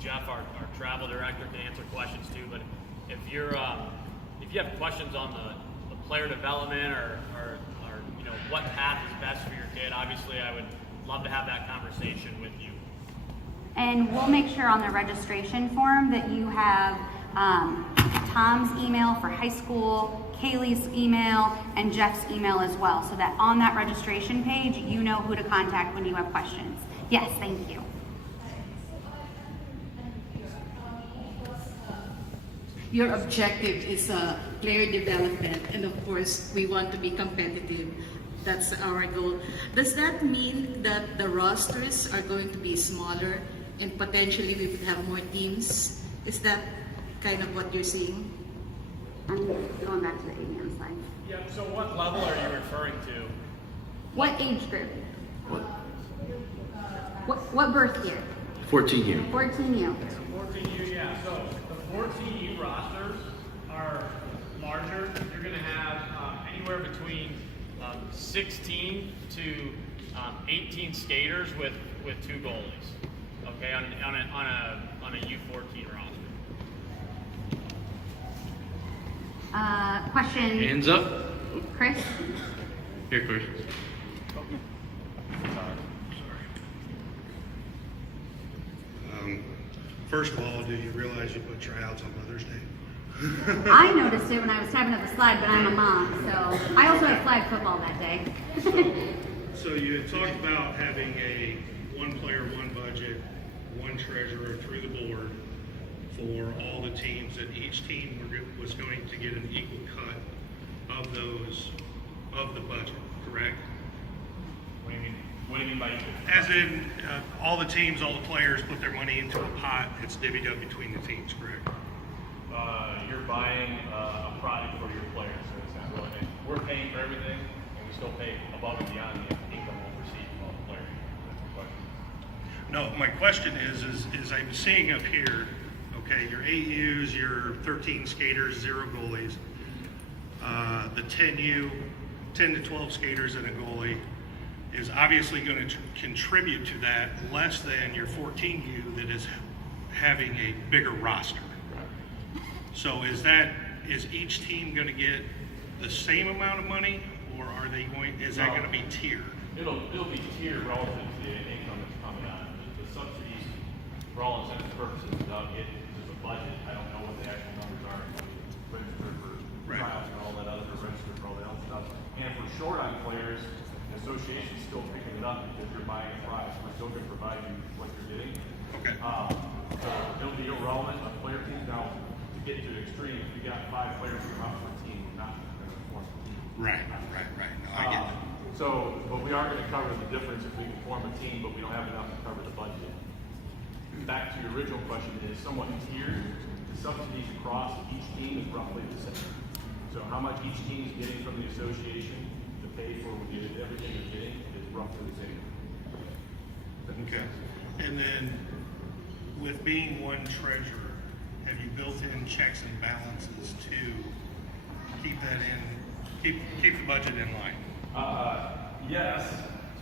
Jeff, our travel director, can answer questions too. But if you have questions on the player development or what path is best for your kid, obviously I would love to have that conversation with you. And we'll make sure on the registration form that you have Tom's email for high school, Kaylee's email, and Jeff's email as well, so that on that registration page, you know who to contact when you have questions. Yes, thank you. Your objective is player development, and of course, we want to be competitive. That's our goal. Does that mean that the rosters are going to be smaller and potentially we would have more teams? Is that kind of what you're seeing? I'm going back to the ADM slide. Yeah, so what level are you referring to? What age group? What birth year? 14U. 14U. 14U, yeah. So the 14U rosters are larger. You're going to have anywhere between 16 to 18 skaters with 2 goalies. Okay, on a U14 roster. Question. Hands up. Chris? Here, Chris. First of all, do you realize you put tryouts on Mother's Day? I noticed it when I was typing up the slide, but I'm a mom, so I also had flag football that day. So you had talked about having a one player, one budget, one treasurer through the board for all the teams, that each team was going to get an equal cut of the budget, correct? What do you mean? What do you mean by equal? As in, all the teams, all the players put their money into a pot. It's divvied up between the teams, correct? You're buying a product for your players, for example. And we're paying for everything, and we still pay above and beyond the income we'll receive from all the players. That's the question. No, my question is I'm seeing up here, okay, your 8Us, your 13 skaters, 0 goalies, the 10U, 10 to 12 skaters and a goalie is obviously going to contribute to that less than your 14U that is having a bigger roster. So is each team going to get the same amount of money, or is that going to be tiered? It'll be tiered relative to the income that's coming on. The subsidies, for all intents and purposes, without getting into the budget, I don't know what the actual numbers are. Registered for trials and all that other, registered for all that other stuff. And for short-on players, the association's still picking it up because you're buying a prize. We're still going to provide you what you're getting. Okay. So it'll be irrelevant of player teams. Now, to get to the extreme, if you got 5 players who come out for a team, we're not going to force a team. Right. No, I get it. So, but we are going to cover the difference if we can form a team, but we don't have enough to cover the budget. Back to your original question, it is somewhat tiered. The subsidies across each team is roughly the same. So how much each team is getting from the association to pay for everything they're getting is roughly the same. Okay. And then with being one treasurer, have you built in checks and balances to keep that in, keep the budget in line? Yes.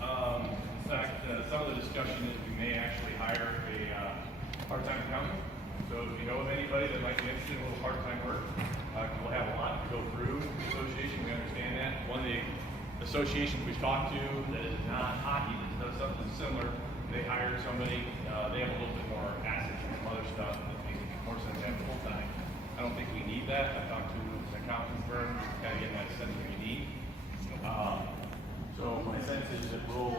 In fact, some of the discussion is we may actually hire a part-time accountant. So if you know of anybody that might be interested in a little part-time work, we'll have a lot to go through the association. We understand that. One of the associations we've talked to that is not hockey, that does something similar, they hire somebody, they have a little bit more assets and some other stuff that makes more sense to have full-time. I don't think we need that. I talked to an accounting firm just to kind of get that sense that we need. So my sense is that we'll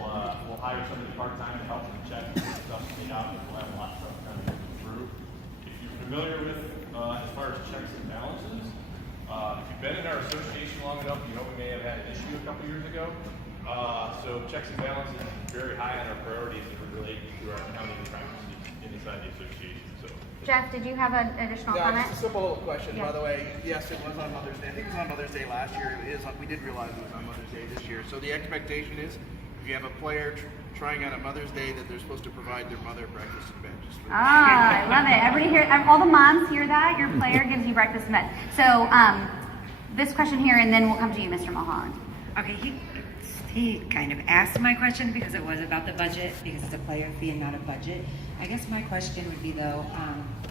hire somebody part-time to help with the check and get stuff made out, and we'll have a lot of stuff kind of going through. If you're familiar with, as far as checks and balances, if you've been in our association long enough, you know we may have had an issue a couple years ago. So checks and balances is very high on our priorities as it relates to our accounting practices inside the association. So. Jeff, did you have an additional comment? Just a simple little question, Yeah. by the way. Yes, it was on Mother's Day. I think it was on Mother's Day last year. We did realize it was on Mother's Day this year. So the expectation is, if you have a player trying on a Mother's Day, that they're supposed to provide their mother breakfast in bed. Ah, I love it. Everybody here, all the moms hear that. Your player gives you breakfast in bed. So this question here, and then we'll come to you, Mr. Mulholland. Okay, he kind of asked my question because it was about the budget, because it's a player fee and not a budget. I guess my question would be though,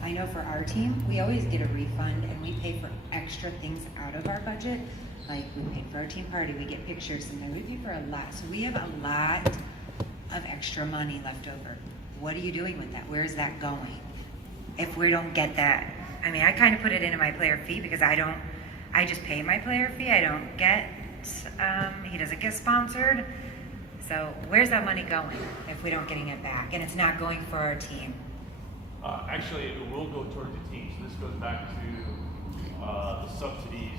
I know for our team, we always get a refund and we pay for extra things out of our budget. Like we paid for our team party, we get pictures, and then we pay for a lot. So we have a lot of extra money left over. What are you doing with that? Where is that going? If we don't get that, I mean, I kind of put it into my player fee because I just pay my player fee. I don't get, he doesn't get sponsored. So where's that money going if we don't getting it back? And it's not going for our team. Actually, it will go toward the team. So this goes back to the subsidies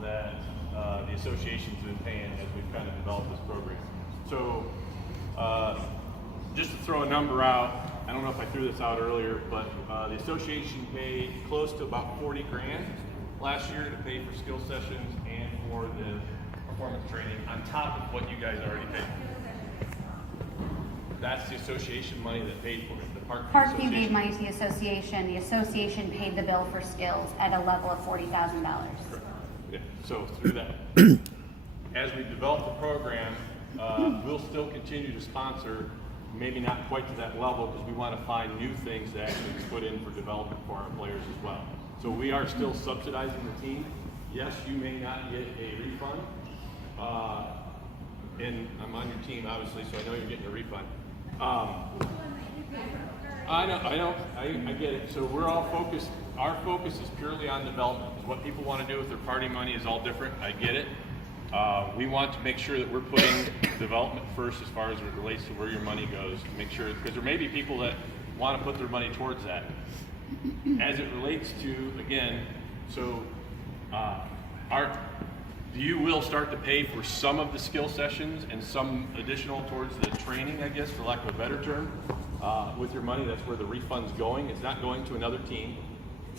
that the association's been paying as we've kind of developed this program. So just to throw a number out, I don't know if I threw this out earlier, but the association paid close to about 40 grand last year to pay for skill sessions and for the performance training on top of what you guys already paid. That's the association money that paid for it. The Parkview gave money to the association. The association paid the bill for skills at a level of $40,000. Yeah. So through that, as we develop the program, we'll still continue to sponsor, maybe not quite to that level because we want to find new things to actually put in for development for our players as well. So we are still subsidizing the team. Yes, you may not get a refund. And I'm on your team, obviously, so I know you're getting a refund. I get it. So we're all focused, our focus is purely on development. What people want to do with their party money is all different. I get it. We want to make sure that we're putting development first as far as it relates to where your money goes. To make sure, because there may be people that want to put their money towards that. As it relates to, again, so you will start to pay for some of the skill sessions and some additional towards the training, I guess, for lack of a better term, with your money. That's where the refund's going. It's not going to another team.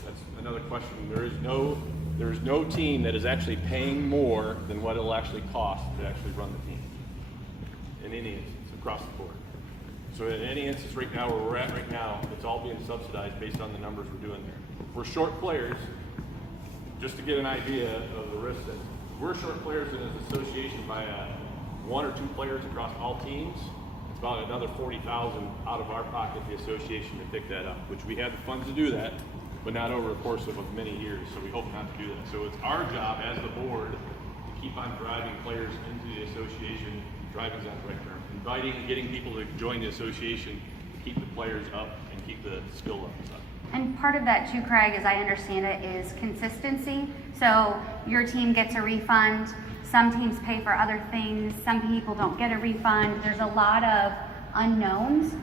That's another question. There is no team that is actually paying more than what it'll actually cost to actually run the team. In any instance, across the board. So in any instance right now, where we're at right now, it's all being subsidized based on the numbers we're doing there. We're short players, just to get an idea of the risk that we're short players in this association by one or two players across all teams. It's about another $40,000 out of our pocket, the association, to pick that up, which we have the funds to do that, but not over a course of many years, so we hope not to do that. So it's our job as the board to keep on driving players into the association, driving is not the right term, inviting and getting people to join the association to keep the players up and keep the skill levels up. And part of that too, Craig, as I understand it, is consistency. So your team gets a refund, some teams pay for other things, some people don't get a refund. There's a lot of unknowns.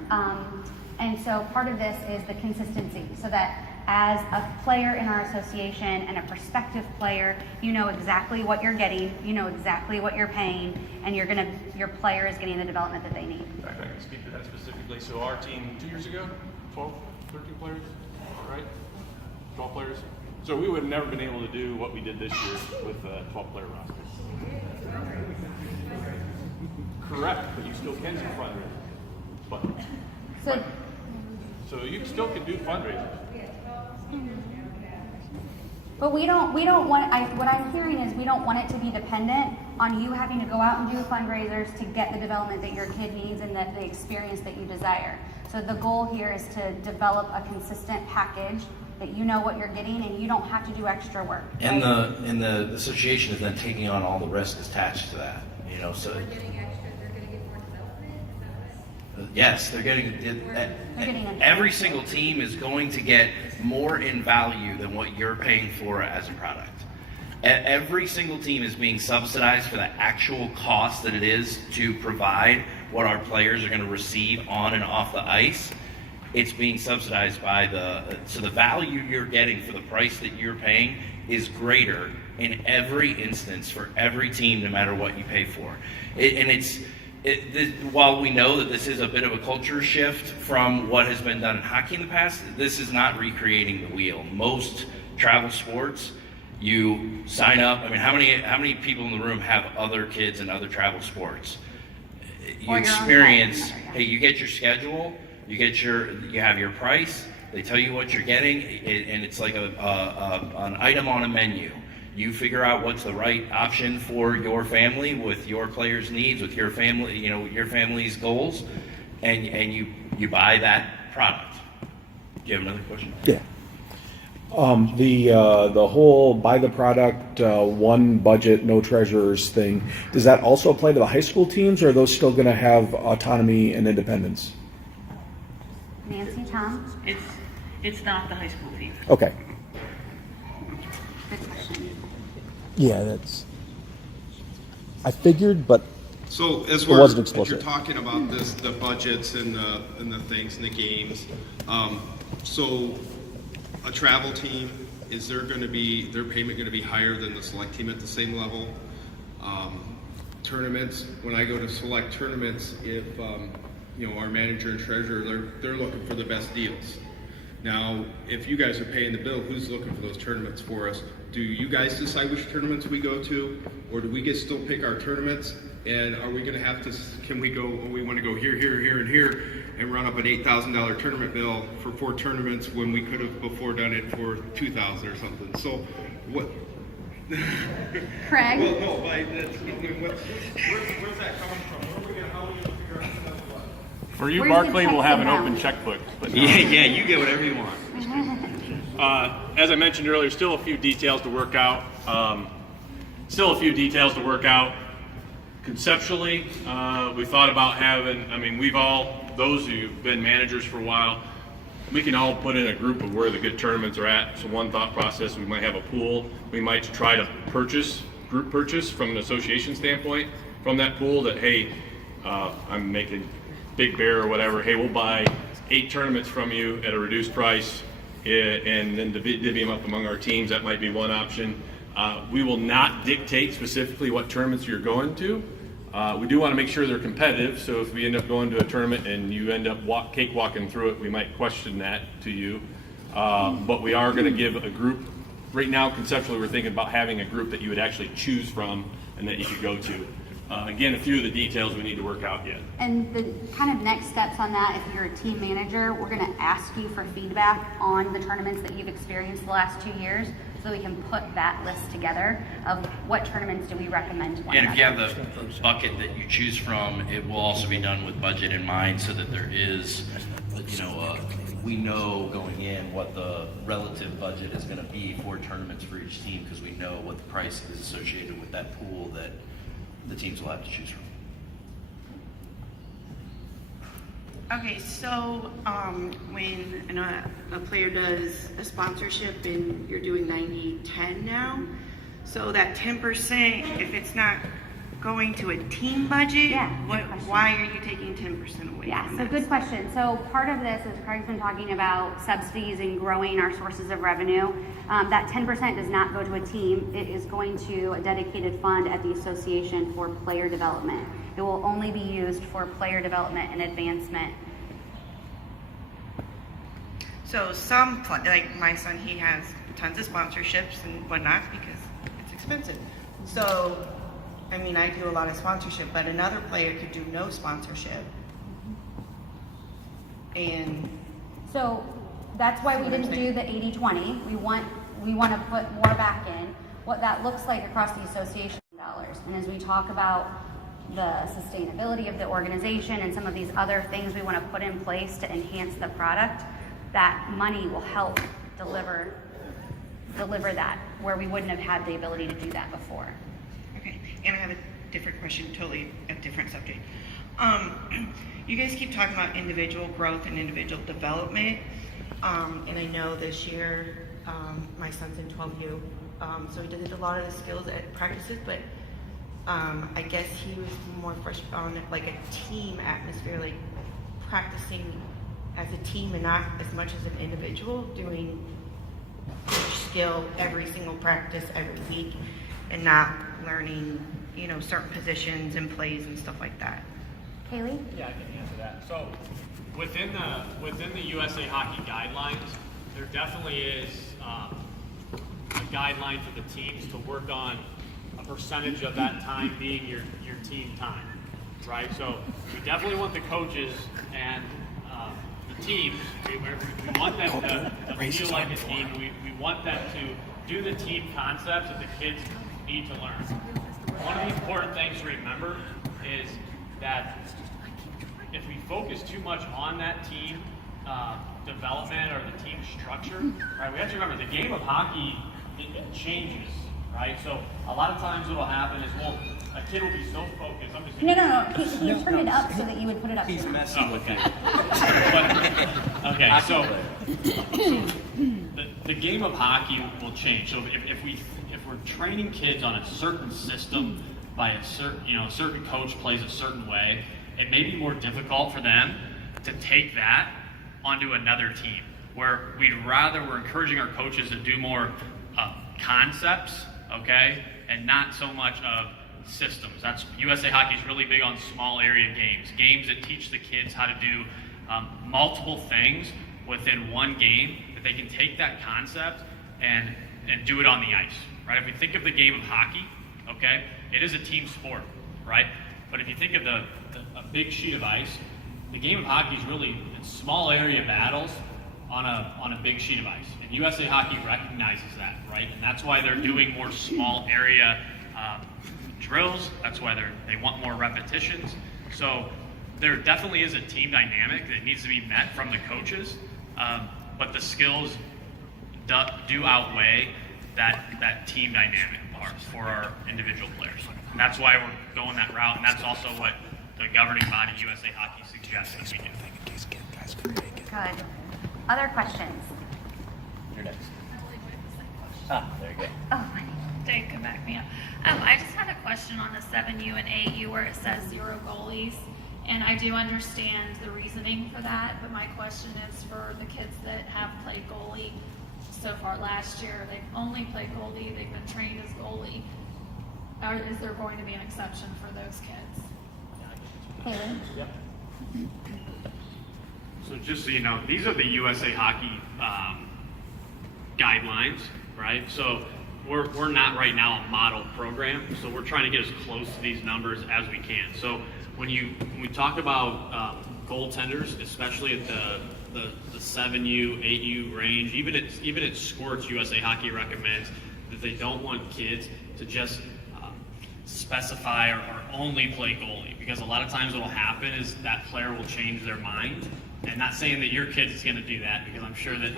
And so part of this is the consistency, so that as a player in our association and a prospective player, you know exactly what you're getting, you know exactly what you're paying, and your player is getting the development that they need. I can speak to that specifically. So our team 2 years ago, 12, 13 players, right? 12 players. So we would have never been able to do what we did this year with a 12-player roster. Correct, but you still can do fundraisers. So you still can do fundraisers. But we don't want, what I'm hearing is we don't want it to be dependent on you having to go out and do fundraisers to get the development that your kid needs and the experience that you desire. So the goal here is to develop a consistent package that you know what you're getting and you don't have to do extra work. And the association is then taking on all the risk attached to that. You know, so yes, they're getting every single team is going to get more in value than what you're paying for as a product. Every single team is being subsidized for the actual cost that it is to provide what our players are going to receive on and off the ice. It's being subsidized by so the value you're getting for the price that you're paying is greater in every instance for every team, no matter what you pay for. While we know that this is a bit of a culture shift from what has been done in hockey in the past, this is not recreating the wheel. Most travel sports, you sign up. I mean, how many people in the room have other kids in other travel sports? You experience. Hey, you get your schedule. You have your price. They tell you what you're getting, and it's like an item on a menu. You figure out what's the right option for your family, with your players' needs, with your family, your family's goals, and you buy that product. Do you have another question? Yeah. The whole buy the product, one budget, no treasurers thing, does that also apply to the high school teams, or are those still going to have autonomy and independence? Nancy, Tom? It's not the high school team. Okay. Good question. Yeah, I figured, but so as it wasn't as explicit. you're talking about this, the budgets and the things and the games. So a travel team, is their payment going to be higher than the select team at the same level? Tournaments, when I go to select tournaments, if our manager and treasurer, they're looking for the best deals. Now, if you guys are paying the bill, who's looking for those tournaments for us? Do you guys decide which tournaments we go to, or do we still pick our tournaments? And are we going to have to? Can we go? We want to go here, here, here, and here, and run up an $8,000 tournament bill for 4 tournaments when we could have before done it for $2,000 or something. So, what? Craig? Well, no, where's that coming from? How are we going to figure out what? For you, Barclay will have an open checkbook. But yeah, you get whatever you want. As I mentioned earlier, still a few details to work out. Conceptually, we thought about having, those who've been managers for a while, we can all put in a group of where the good tournaments are at. So one thought process, we might have a pool. We might try to group purchase from an association standpoint from that pool that, hey, I'm making Big Bear or whatever, hey, we'll buy 8 tournaments from you at a reduced price, and then divvy them up among our teams. That might be one option. We will not dictate specifically what tournaments you're going to. We do want to make sure they're competitive, so if we end up going to a tournament and you end up cakewalking through it, we might question that to you. But we are going to give a group. Right now, conceptually, we're thinking about having a group that you would actually choose from and that you could go to. Again, a few of the details we need to work out yet. And the kind of next steps on that, if you're a team manager, we're going to ask you for feedback on the tournaments that you've experienced the last 2 years, so we can put that list together of what tournaments do we recommend to one And if you have another. the bucket that you choose from, it will also be done with budget in mind, so that there is, we know going in what the relative budget is going to be for tournaments for each team, because we know what the price is associated with that pool that the teams will have to choose from. Okay, so when a player does a sponsorship and you're doing 90-10 now, so that 10%, if it's not going to a team budget? Yeah, Why are you taking 10% away? Yeah, from so this? good question. So part of this is Craig's been talking about subsidies and growing our sources of revenue. That 10% does not go to a team. It is going to a dedicated fund at the association for player development. It will only be used for player development and advancement. So like my son, he has tons of sponsorships and whatnot because it's expensive. So, I mean, I do a lot of sponsorship, but another player could do no sponsorship. And so that's why we didn't do the 80-20. We want to put more back in. What that looks like across the association dollars. And as we talk about the sustainability of the organization and some of these other things we want to put in place to enhance the product, that money will help deliver that where we wouldn't have had the ability to do that before. okay, and I have a different question, totally a different subject. You guys keep talking about individual growth and individual development, and I know this year my son's in 12U, so he doesn't do a lot of the skills at practices, but I guess he was more fresh on like a team atmosphere, like practicing as a team and not as much as an individual, doing each skill every single practice every week and not learning, you know, certain positions and plays and stuff like that. Kaylee? Yeah, I can answer that. So within the USA Hockey guidelines, there definitely is a guideline for the teams to work on a percentage of that time being your team time, right? So we definitely want the coaches and the teams, we want them to feel like a team. We want them to do the team concepts that the kids need to learn. One of the important things to remember is that if we focus too much on that team development or the team structure, right? We have to remember the game of hockey, it changes, right? So a lot of times what will happen is, well, a kid will be so focused. I'm just No. He turned it up so that you would put it up. He's messing with it. Okay, so the game of hockey will change. So if we're training kids on a certain system by a certain coach plays a certain way, it may be more difficult for them to take that onto another team. Where we're encouraging our coaches to do more concepts, okay, and not so much of systems. That's USA Hockey is really big on small area games that teach the kids how to do multiple things within one game, that they can take that concept and do it on the ice, right? If we think of the game of hockey, okay, it is a team sport, right? But if you think of a big sheet of ice, the game of hockey is really small area battles on a big sheet of ice. And USA Hockey recognizes that, right? And that's why they're doing more small area drills. That's why they want more repetitions. So there definitely is a team dynamic that needs to be met from the coaches, but the skills do outweigh that team dynamic part for our individual players. And that's why we're going that route, and that's also what the governing body, USA Hockey, suggests that we do. Good. Other questions? You're next. There you go. Oh, Dave can back me up. I just had a question on the 7U and 8U where it says 0 goalies. And I do understand the reasoning for that, but my question is for the kids that have played goalie so far last year, they've only played goalie, they've been trained as goalie. Or is there going to be an exception for those kids? Haley? Yep. So just so you know, these are the USA Hockey guidelines, right? So we're not right now a model program, so we're trying to get as close to these numbers as we can. So when we talk about goaltenders, especially at the 7U, 8U range, even at Squirts, USA Hockey recommends that they don't want kids to just specify or only play goalie, because a lot of times what will happen is that player will change their mind. And not saying that your kid is going to do that, because I'm sure that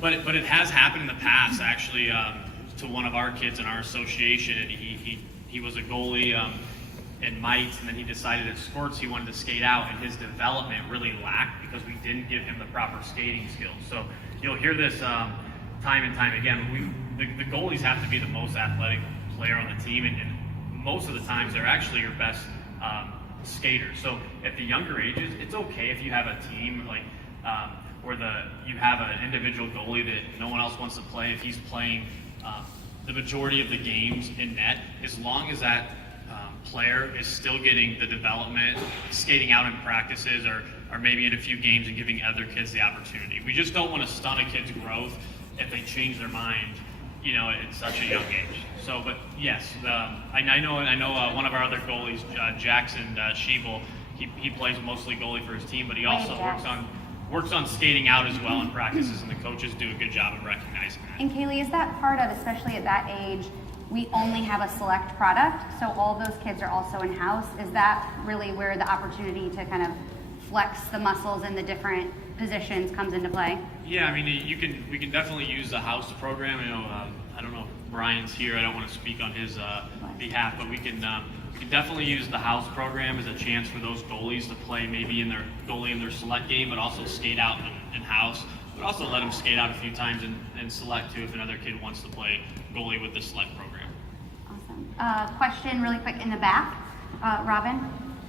but it has happened in the past actually to one of our kids in our association, and he was a goalie in Mites, and then he decided at Squirts he wanted to skate out, and his development really lacked because we didn't give him the proper skating skills. So you'll hear this time and time again. The goalies have to be the most athletic player on the team, and most of the times they're actually your best skaters. So at the younger ages, it's okay if you have a team like where you have an individual goalie that no one else wants to play. If he's playing the majority of the games in net, as long as that player is still getting the development, skating out in practices, or maybe in a few games and giving other kids the opportunity. We just don't want to stunt a kid's growth if they change their mind, at such a young age. So, but yes, I know one of our other goalies, Jackson Schiebel, he plays mostly goalie for his team, but he also works on skating out as well in practices, and the coaches do a good job of recognizing that. And Kaylee, is that part of, especially at that age, we only have a select product, so all those kids are also in-house? Is that really where the opportunity to kind of flex the muscles in the different positions comes into play? Yeah, I mean, we can definitely use the house program. I don't know if Brian's here. I don't want to speak on his behalf, but we can definitely use the house program as a chance for those goalies to play maybe in their select game, but also skate out in house. But also let them skate out a few times and select too if another kid wants to play goalie with the select program. Awesome. Question really quick in the back, Robin,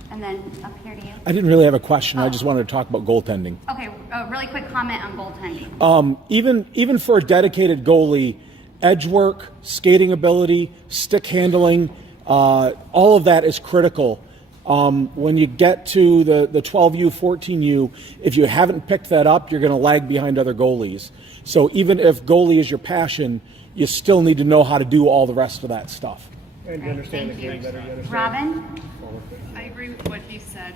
and then up here to you. I didn't really have a question. I just wanted to talk about goaltending. Okay, a really quick comment on goaltending. Even for a dedicated goalie, edge work, skating ability, stick handling, all of that is critical. When you get to the 12U, 14U, if you haven't picked that up, you're going to lag behind other goalies. So even if goalie is your passion, you still need to know how to do all the rest of that stuff. And you understand the game better. You understand. Robin? I agree with what he said,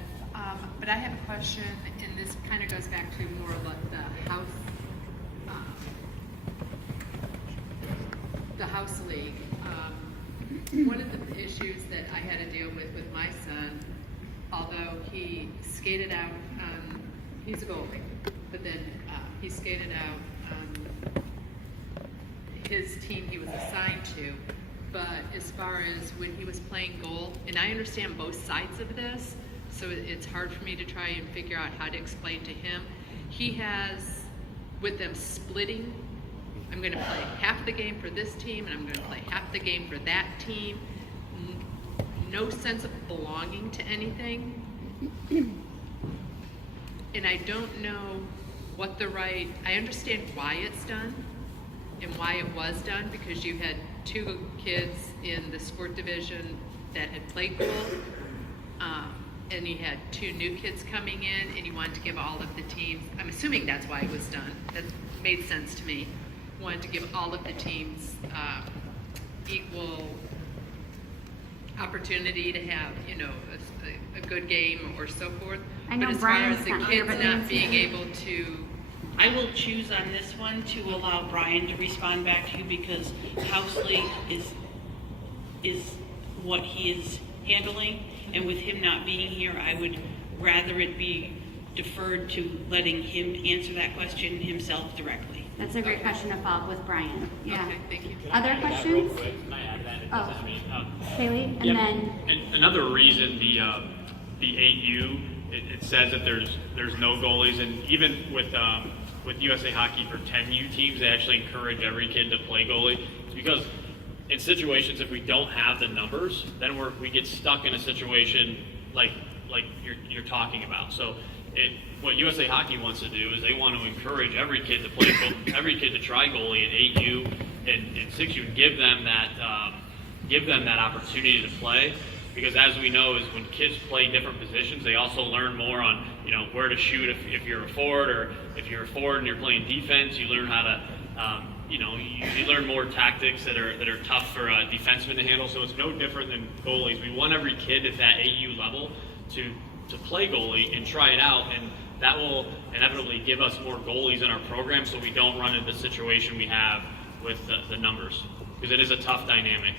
but I have a question, and this kind of goes back to more of the house league. One of the issues that I had to deal with my son, although he skated out, he's a goalie, but then he skated out his team he was assigned to. But as far as when he was playing goal, and I understand both sides of this, so it's hard for me to try and figure out how to explain to him. He has, with them splitting, I'm going to play half the game for this team, and I'm going to play half the game for that team. No sense of belonging to anything. And I don't know what I understand why it's done and why it was done, because you had 2 kids in the sport division that had played goal, and you had 2 new kids coming in, and you wanted to give all of the teams, I'm assuming that's why it was done, that made sense to me, wanted to give all of the teams equal opportunity to have, a good game or so forth. I know but as Brian's far as the not here, kids but not Nancy. being able to, I will choose on this one to allow Brian to respond back to you, because House League is what he is handling, and with him not being here, I would rather it be deferred to letting him answer that question himself directly. That's a great question to follow up with Brian. Yeah. Okay, thank you. Other questions? Can I add that? Kaylee, and Yep. then And another reason the 8U, it says that there's no goalies, and even with USA Hockey for 10U teams, they actually encourage every kid to play goalie. It's because in situations, if we don't have the numbers, then we get stuck in a situation like you're talking about. So what USA Hockey wants to do is they want to encourage every kid to play, every kid to try goalie at 8U and 6U, and give them that opportunity to play. Because as we know, is when kids play different positions, they also learn more on where to shoot if you're a forward, or if you're a forward and you're playing defense, you learn how to you learn more tactics that are tough for a defenseman to handle. So it's no different than goalies. We want every kid at that 8U level to play goalie and try it out, and that will inevitably give us more goalies in our program, so we don't run into the situation we have with the numbers, because it is a tough dynamic.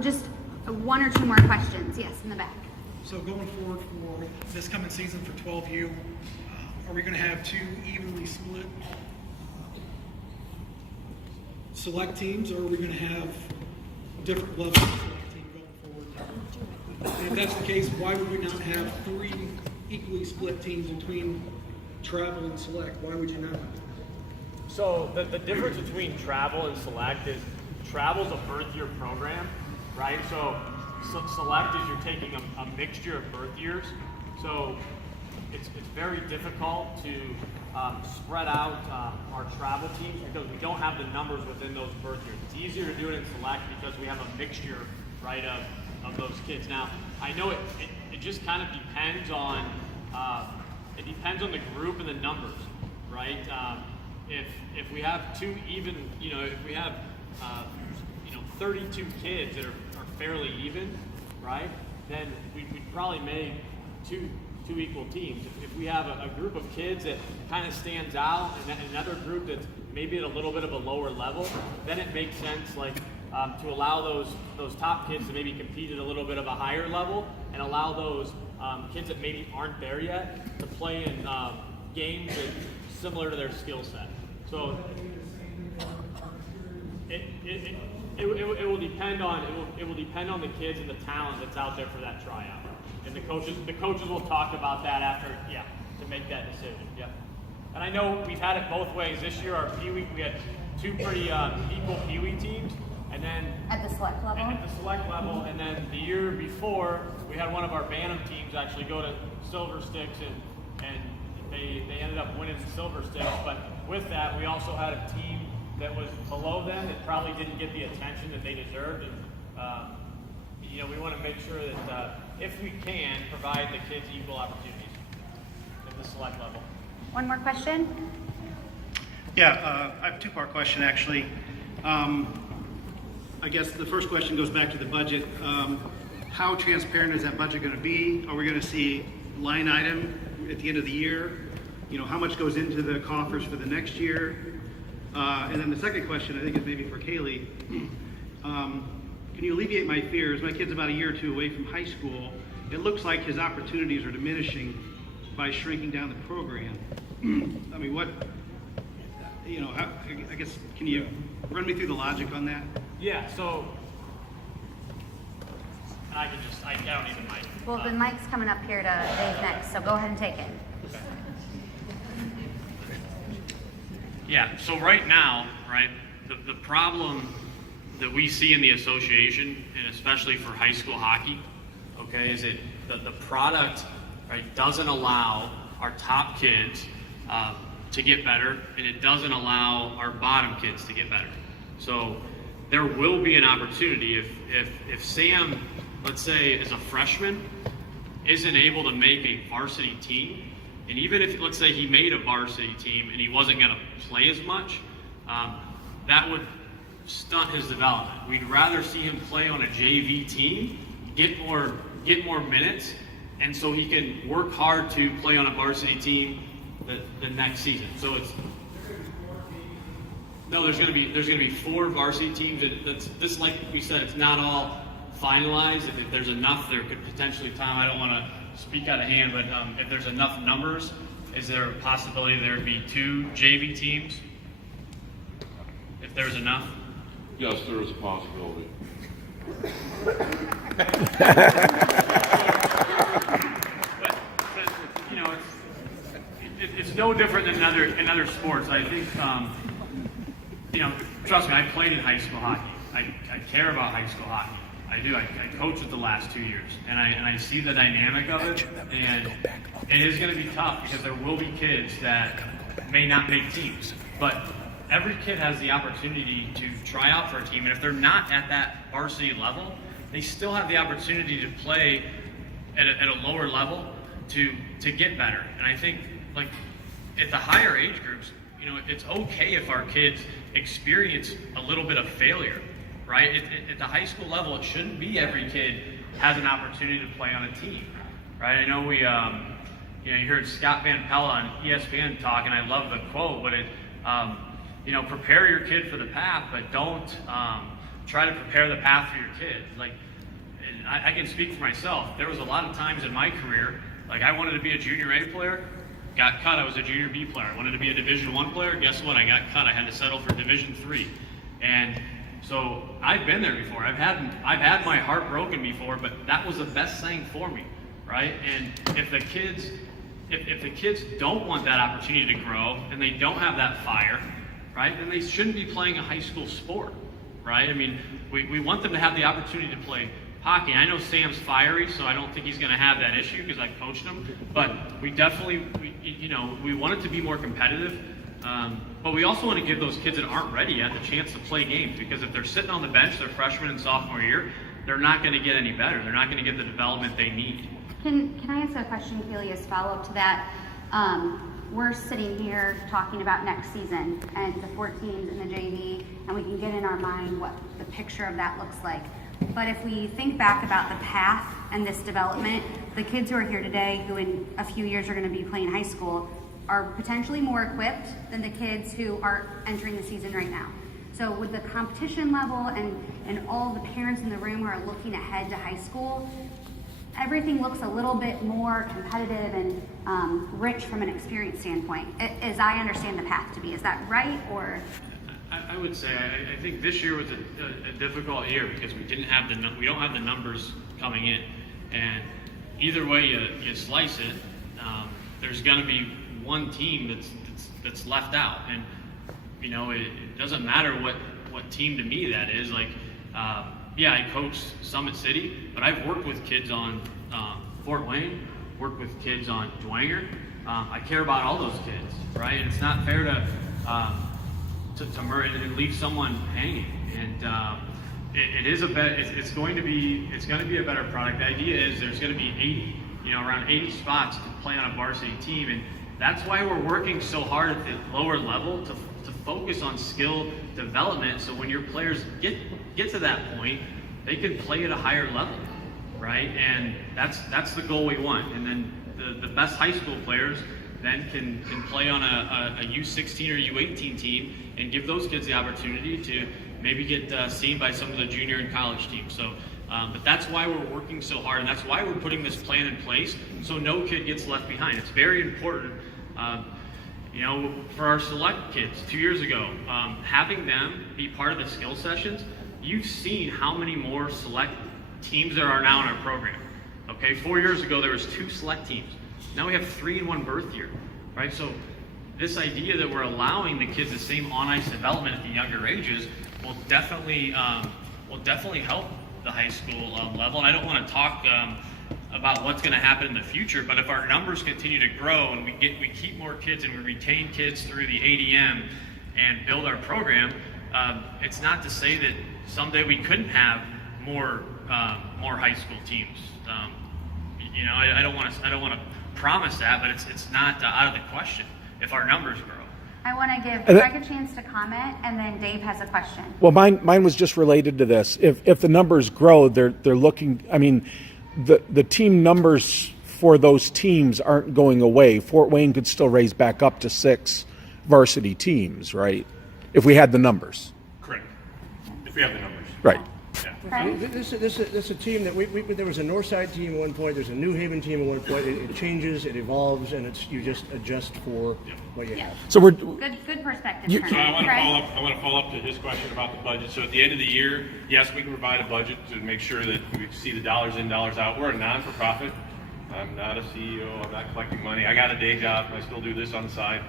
just 1 or 2 more questions. Yes, in the back. So going forward for this coming season for 12U, are we going to have 2 evenly split select teams, or are we going to have different levels of select team going forward? And if that's the case, why would we not have 3 equally split teams between travel and select? Why would you not? So the difference between travel and select is travel's a birth year program, right? So select is you're taking a mixture of birth years. So it's very difficult to spread out our travel teams because we don't have the numbers within those birth years. It's easier to do it in select because we have a mixture, right, of those kids. Now, I know it just kind of depends on the group and the numbers, right? If we have two even, if we have 32 kids that are fairly even, right? Then we'd probably make two equal teams. If we have a group of kids that kind of stands out and another group that's maybe at a little bit of a lower level, then it makes sense to allow those top kids to maybe compete at a little bit of a higher level and allow those kids that maybe aren't there yet to play in games that similar to their skill set. So it will depend on the kids and the talent that's out there for that tryout. And the coaches will talk about that after, to make that decision. Yep. And I know we've had it both ways. This year, our Pee Wee, we had two pretty equal Pee Wee teams, and then At the select level? At the select level, and then the year before, we had one of our Bantam teams actually go to Silver Sticks, and they ended up winning the Silver Sticks. But with that, we also had a team that was below them that probably didn't get the attention that they deserved. And we want to make sure that if we can, provide the kids equal opportunities at the select level. One more question? Yeah, I have a two-part question, actually. I guess the first question goes back to the budget. How transparent is that budget going to be? Are we going to see line item at the end of the year? How much goes into the coffers for the next year? And then the second question, I think, is maybe for Kaylee. Can you alleviate my fears? My kid's about a year or two away from high school. It looks like his opportunities are diminishing by shrinking down the program. I mean, I guess, can you run me through the logic on that? Yeah, so I don't even mind. Well, the mic's coming up here to Dave next, so go ahead and take it. Yeah, so right now, right, the problem that we see in the association, and especially for high school hockey, okay, is that the product, right, doesn't allow our top kids to get better, and it doesn't allow our bottom kids to get better. So there will be an opportunity if Sam, let's say, as a freshman, isn't able to make a varsity team, and even if, let's say, he made a varsity team and he wasn't going to play as much, that would stunt his development. We'd rather see him play on a JV team, get more minutes, and so he can work hard to play on a varsity team the next season. So there's going to be 4 varsity teams. This, like we said, it's not all finalized. If there's enough, there could potentially, Tom, I don't want to speak out of hand, but if there's enough numbers, is there a possibility there would be 2 JV teams? If there's enough? Yes, there is a possibility. It's no different than in other sports. I think, trust me, I played in high school hockey. I care about high school hockey. I do. I coached it the last 2 years, and I see the dynamic of it, and it is going to be tough because there will be kids that may not make teams, but every kid has the opportunity to try out for a team, and if they're not at that varsity level, they still have the opportunity to play at a lower level to get better. And I think, like, at the higher age groups, it's okay if our kids experience a little bit of failure, right? At the high school level, it shouldn't be every kid has an opportunity to play on a team, right? I know we, you heard Scott Van Pella on ESPN talk, and I love the quote, but prepare your kid for the path, but don't try to prepare the path for your kid. Like, and I can speak for myself. There was a lot of times in my career, like, I wanted to be a junior A player, got cut. I was a junior B player. I wanted to be a Division I player. Guess what? I got cut. I had to settle for Division III. And so I've been there before. I've had my heart broken before, but that was the best thing for me, right? And if the kids don't want that opportunity to grow and they don't have that fire, right, then they shouldn't be playing a high school sport, right? I mean, we want them to have the opportunity to play hockey. And I know Sam's fiery, so I don't think he's going to have that issue because I've coached him. But we definitely, we want it to be more competitive. But we also want to give those kids that aren't ready yet the chance to play games, because if they're sitting on the bench their freshman and sophomore year, they're not going to get any better. They're not going to get the development they need. Can I ask a question, Keely, as follow-up to that? We're sitting here talking about next season and the 4 teams in the JV, and we can get in our mind what the picture of that looks like. But if we think back about the path and this development, the kids who are here today, who in a few years are going to be playing high school, are potentially more equipped than the kids who are entering the season right now. So with the competition level and all the parents in the room who are looking ahead to high school, everything looks a little bit more competitive and rich from an experience standpoint, as I understand the path to be. Is that right, or? I would say I think this year was a difficult year because we don't have the numbers coming in, and either way you slice it, there's going to be one team that's left out, and it doesn't matter what team to me that is. Like, yeah, I coach Summit City, but I've worked with kids on Fort Wayne, worked with kids on Dwanger. I care about all those kids, right? And it's not fair to leave someone hanging. And it's going to be a better product. The idea is there's going to be around 80 spots to play on a varsity team, and that's why we're working so hard at the lower level to focus on skill development. So when your players get to that point, they can play at a higher level, right? And that's the goal we want. And then the best high school players then can play on a U16 or U18 team and give those kids the opportunity to maybe get seen by some of the junior and college teams. So, but that's why we're working so hard, and that's why we're putting this plan in place so no kid gets left behind. It's very important. For our select kids 2 years ago, having them be part of the skill sessions, you've seen how many more select teams there are now in our program. Okay, 4 years ago there was 2 select teams. Now we have 3 in one birth year, right? So this idea that we're allowing the kids the same on-ice development at the younger ages will definitely help the high school level. And I don't want to talk about what's going to happen in the future, but if our numbers continue to grow and we keep more kids and we retain kids through the ADM and build our program, it's not to say that someday we couldn't have more high school teams. I don't want to promise that, but it's not out of the question if our numbers grow. I want to give Greg a chance to comment, and then Dave has a question. Well, mine was just related to this. If the numbers grow, they're looking. I mean, the team numbers for those teams aren't going away. Fort Wayne could still raise back up to 6 varsity teams, right? If we had the numbers. Correct. If we have the numbers. Right. Right. This is a team that there was a Northside team at one point. There's a New Haven team at one point. It changes, it evolves, and you just adjust for what you have. So we're good perspective. So I want to follow up to his question about the budget. So at the end of the year, yes, we can provide a budget to make sure that we see the dollars in, dollars out. We're a non-for-profit. I'm not a CEO. I'm not collecting money. I got a day job. I still do this on the side.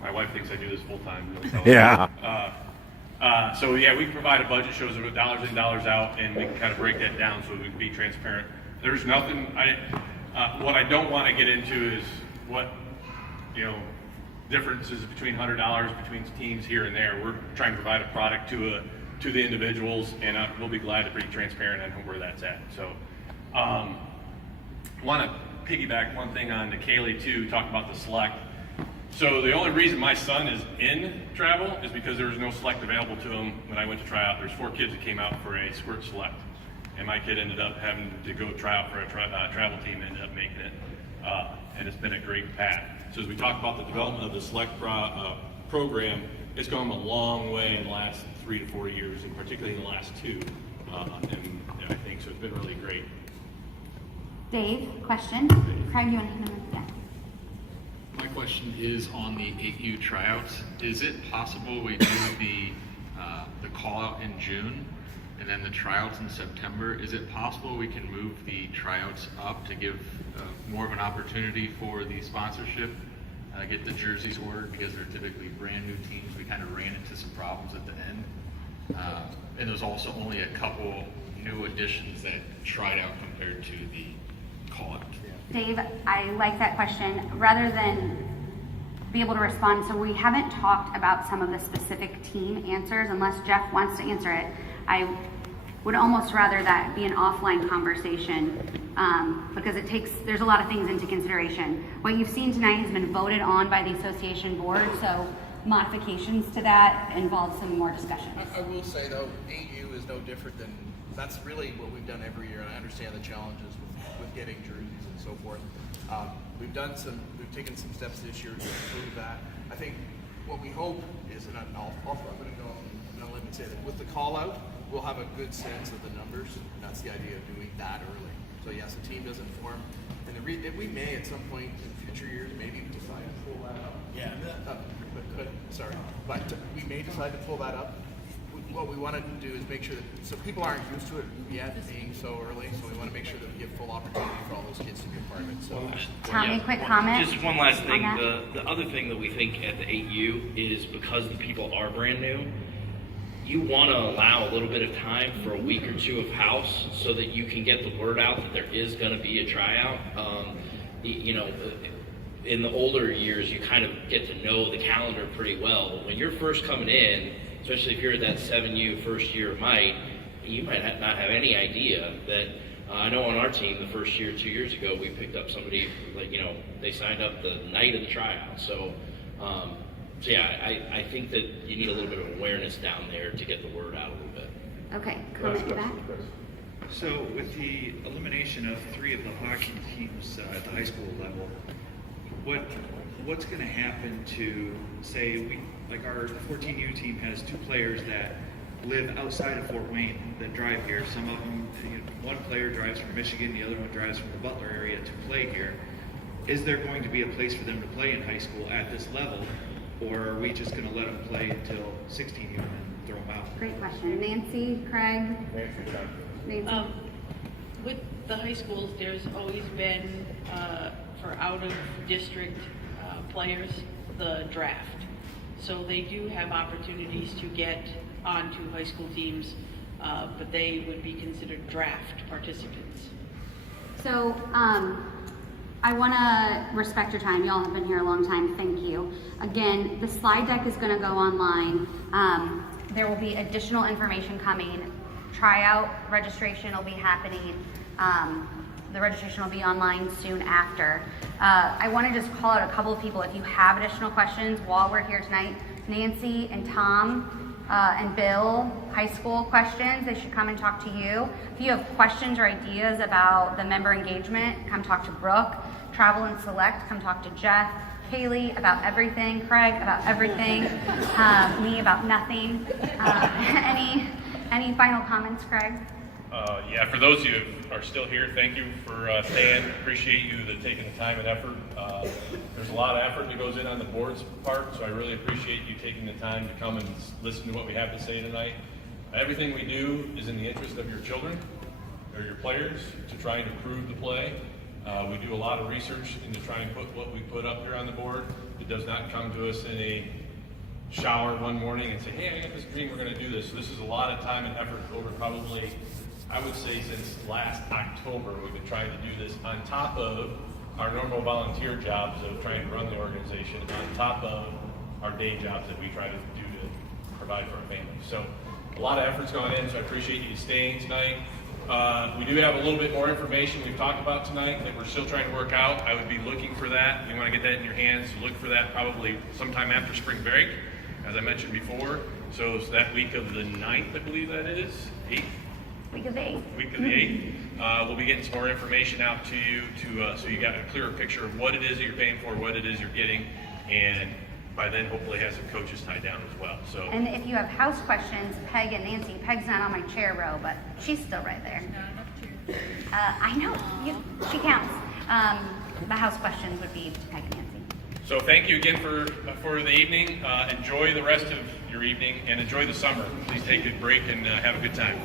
My wife thinks I do this full time. Yeah. So yeah, we can provide a budget, shows the dollars in, dollars out, and we can kind of break that down so we can be transparent. There's nothing, what I don't want to get into is what, differences between $100 between teams here and there. We're trying to provide a product to the individuals, and we'll be glad to be transparent on where that's at. So, want to piggyback one thing on to Kaylee too, talk about the select. So the only reason my son is in travel is because there was no select available to him when I went to try out. There's 4 kids that came out for a squirt select, and my kid ended up having to go try out for a travel team and ended up making it, and it's been a great path. So as we talk about the development of the select program, it's gone a long way in the last 3 to 4 years, and particularly in the last 2, and I think so it's been really great. Dave, question. Craig, you want to come in? Yeah. My question is on the 8U tryouts. Is it possible we do the call out in June and then the tryouts in September? Is it possible we can move the tryouts up to give more of an opportunity for the sponsorship, get the jerseys ordered, because they're typically brand new teams? We kind of ran into some problems at the end. And there's also only a couple new additions that tried out compared to the call-out. Dave, I like that question. Rather than be able to respond, so we haven't talked about some of the specific team answers. Unless Jeff wants to answer it, I would almost rather that be an offline conversation because there's a lot of things into consideration. What you've seen tonight has been voted on by the association board, so modifications to that involve some more discussion. I will say though, AU is no different than, that's really what we've done every year, and I understand the challenges with getting jerseys and so forth. We've taken some steps this year to improve that. I think what we hope is, and I'm going to go on a limb and say that with the call out, we'll have a good sense of the numbers, and that's the idea of doing that early. So yes, the team doesn't form, and we may at some point in future years maybe decide to pull that up. Yeah. But we may decide to pull that up. What we want to do is make sure that, so people aren't used to it yet being so early, so we want to make sure that we give full opportunity for all those kids to be a part of it. So, Tommy, quick comment. Just one last thing. The other thing that we think at the 8U is because the people are brand new, you want to allow a little bit of time for a week or two of house so that you can get the word out that there is going to be a tryout. In the older years, you kind of get to know the calendar pretty well. But when you're first coming in, especially if you're at that 7U first year of Might, you might not have any idea that, I know on our team the first year, 2 years ago, we picked up somebody, they signed up the night of the tryout. So I think that you need a little bit of awareness down there to get the word out a little bit. Okay, comment back. So with the elimination of 3 of the hockey teams at the high school level, what's going to happen to, say, our 14U team has 2 players that live outside of Fort Wayne that drive here. Some of them, one player drives from Michigan, the other one drives from the Butler area to play here. Is there going to be a place for them to play in high school at this level, or are we just going to let them play until 16U and throw them out? Great question. Nancy, Craig? Nancy. With the high schools, there's always been, for out-of-district players, the draft. So they do have opportunities to get onto high school teams, but they would be considered draft participants. So I want to respect your time. Y'all have been here a long time. Thank you. Again, the slide deck is going to go online. There will be additional information coming. Tryout registration will be happening. The registration will be online soon after. I want to just call out a couple of people. If you have additional questions while we're here tonight, Nancy and Tom and Bill, high school questions, they should come and talk to you. If you have questions or ideas about the member engagement, come talk to Brooke. Travel and Select, come talk to Jeff. Kaylee about everything. Craig about everything. Me about nothing. Any final comments, Craig? For those of you who are still here, thank you for staying. Appreciate you taking the time and effort. There's a lot of effort that goes in on the board's part, so I really appreciate you taking the time to come and listen to what we have to say tonight. Everything we do is in the interest of your children or your players to try and improve the play. We do a lot of research into trying to put what we put up here on the board. It does not come to us in a shower one morning and say, hey, I got this dream, we're going to do this. So this is a lot of time and effort over probably, I would say, since last October. We've been trying to do this on top of our normal volunteer jobs of trying to run the organization, on top of our day jobs that we try to do to provide for our families. So a lot of effort's gone in, so I appreciate you staying tonight. We do have a little bit more information we've talked about tonight that we're still trying to work out. I would be looking for that. You want to get that in your hands. Look for that probably sometime after spring break, as I mentioned before. So it's that week of the 9th, I believe that is, 8th? Week of the 8th. Week of the 8th. We'll be getting some more information out to you so you got a clearer picture of what it is that you're paying for, what it is you're getting, and by then hopefully have some coaches tied down as well. So. And if you have house questions, Peg and Nancy. Peg's not on my chair row, but she's still right there. I know, she counts. The house questions would be Peg and Nancy. So thank you again for the evening. Enjoy the rest of your evening and enjoy the summer. Please take a break and have a good time.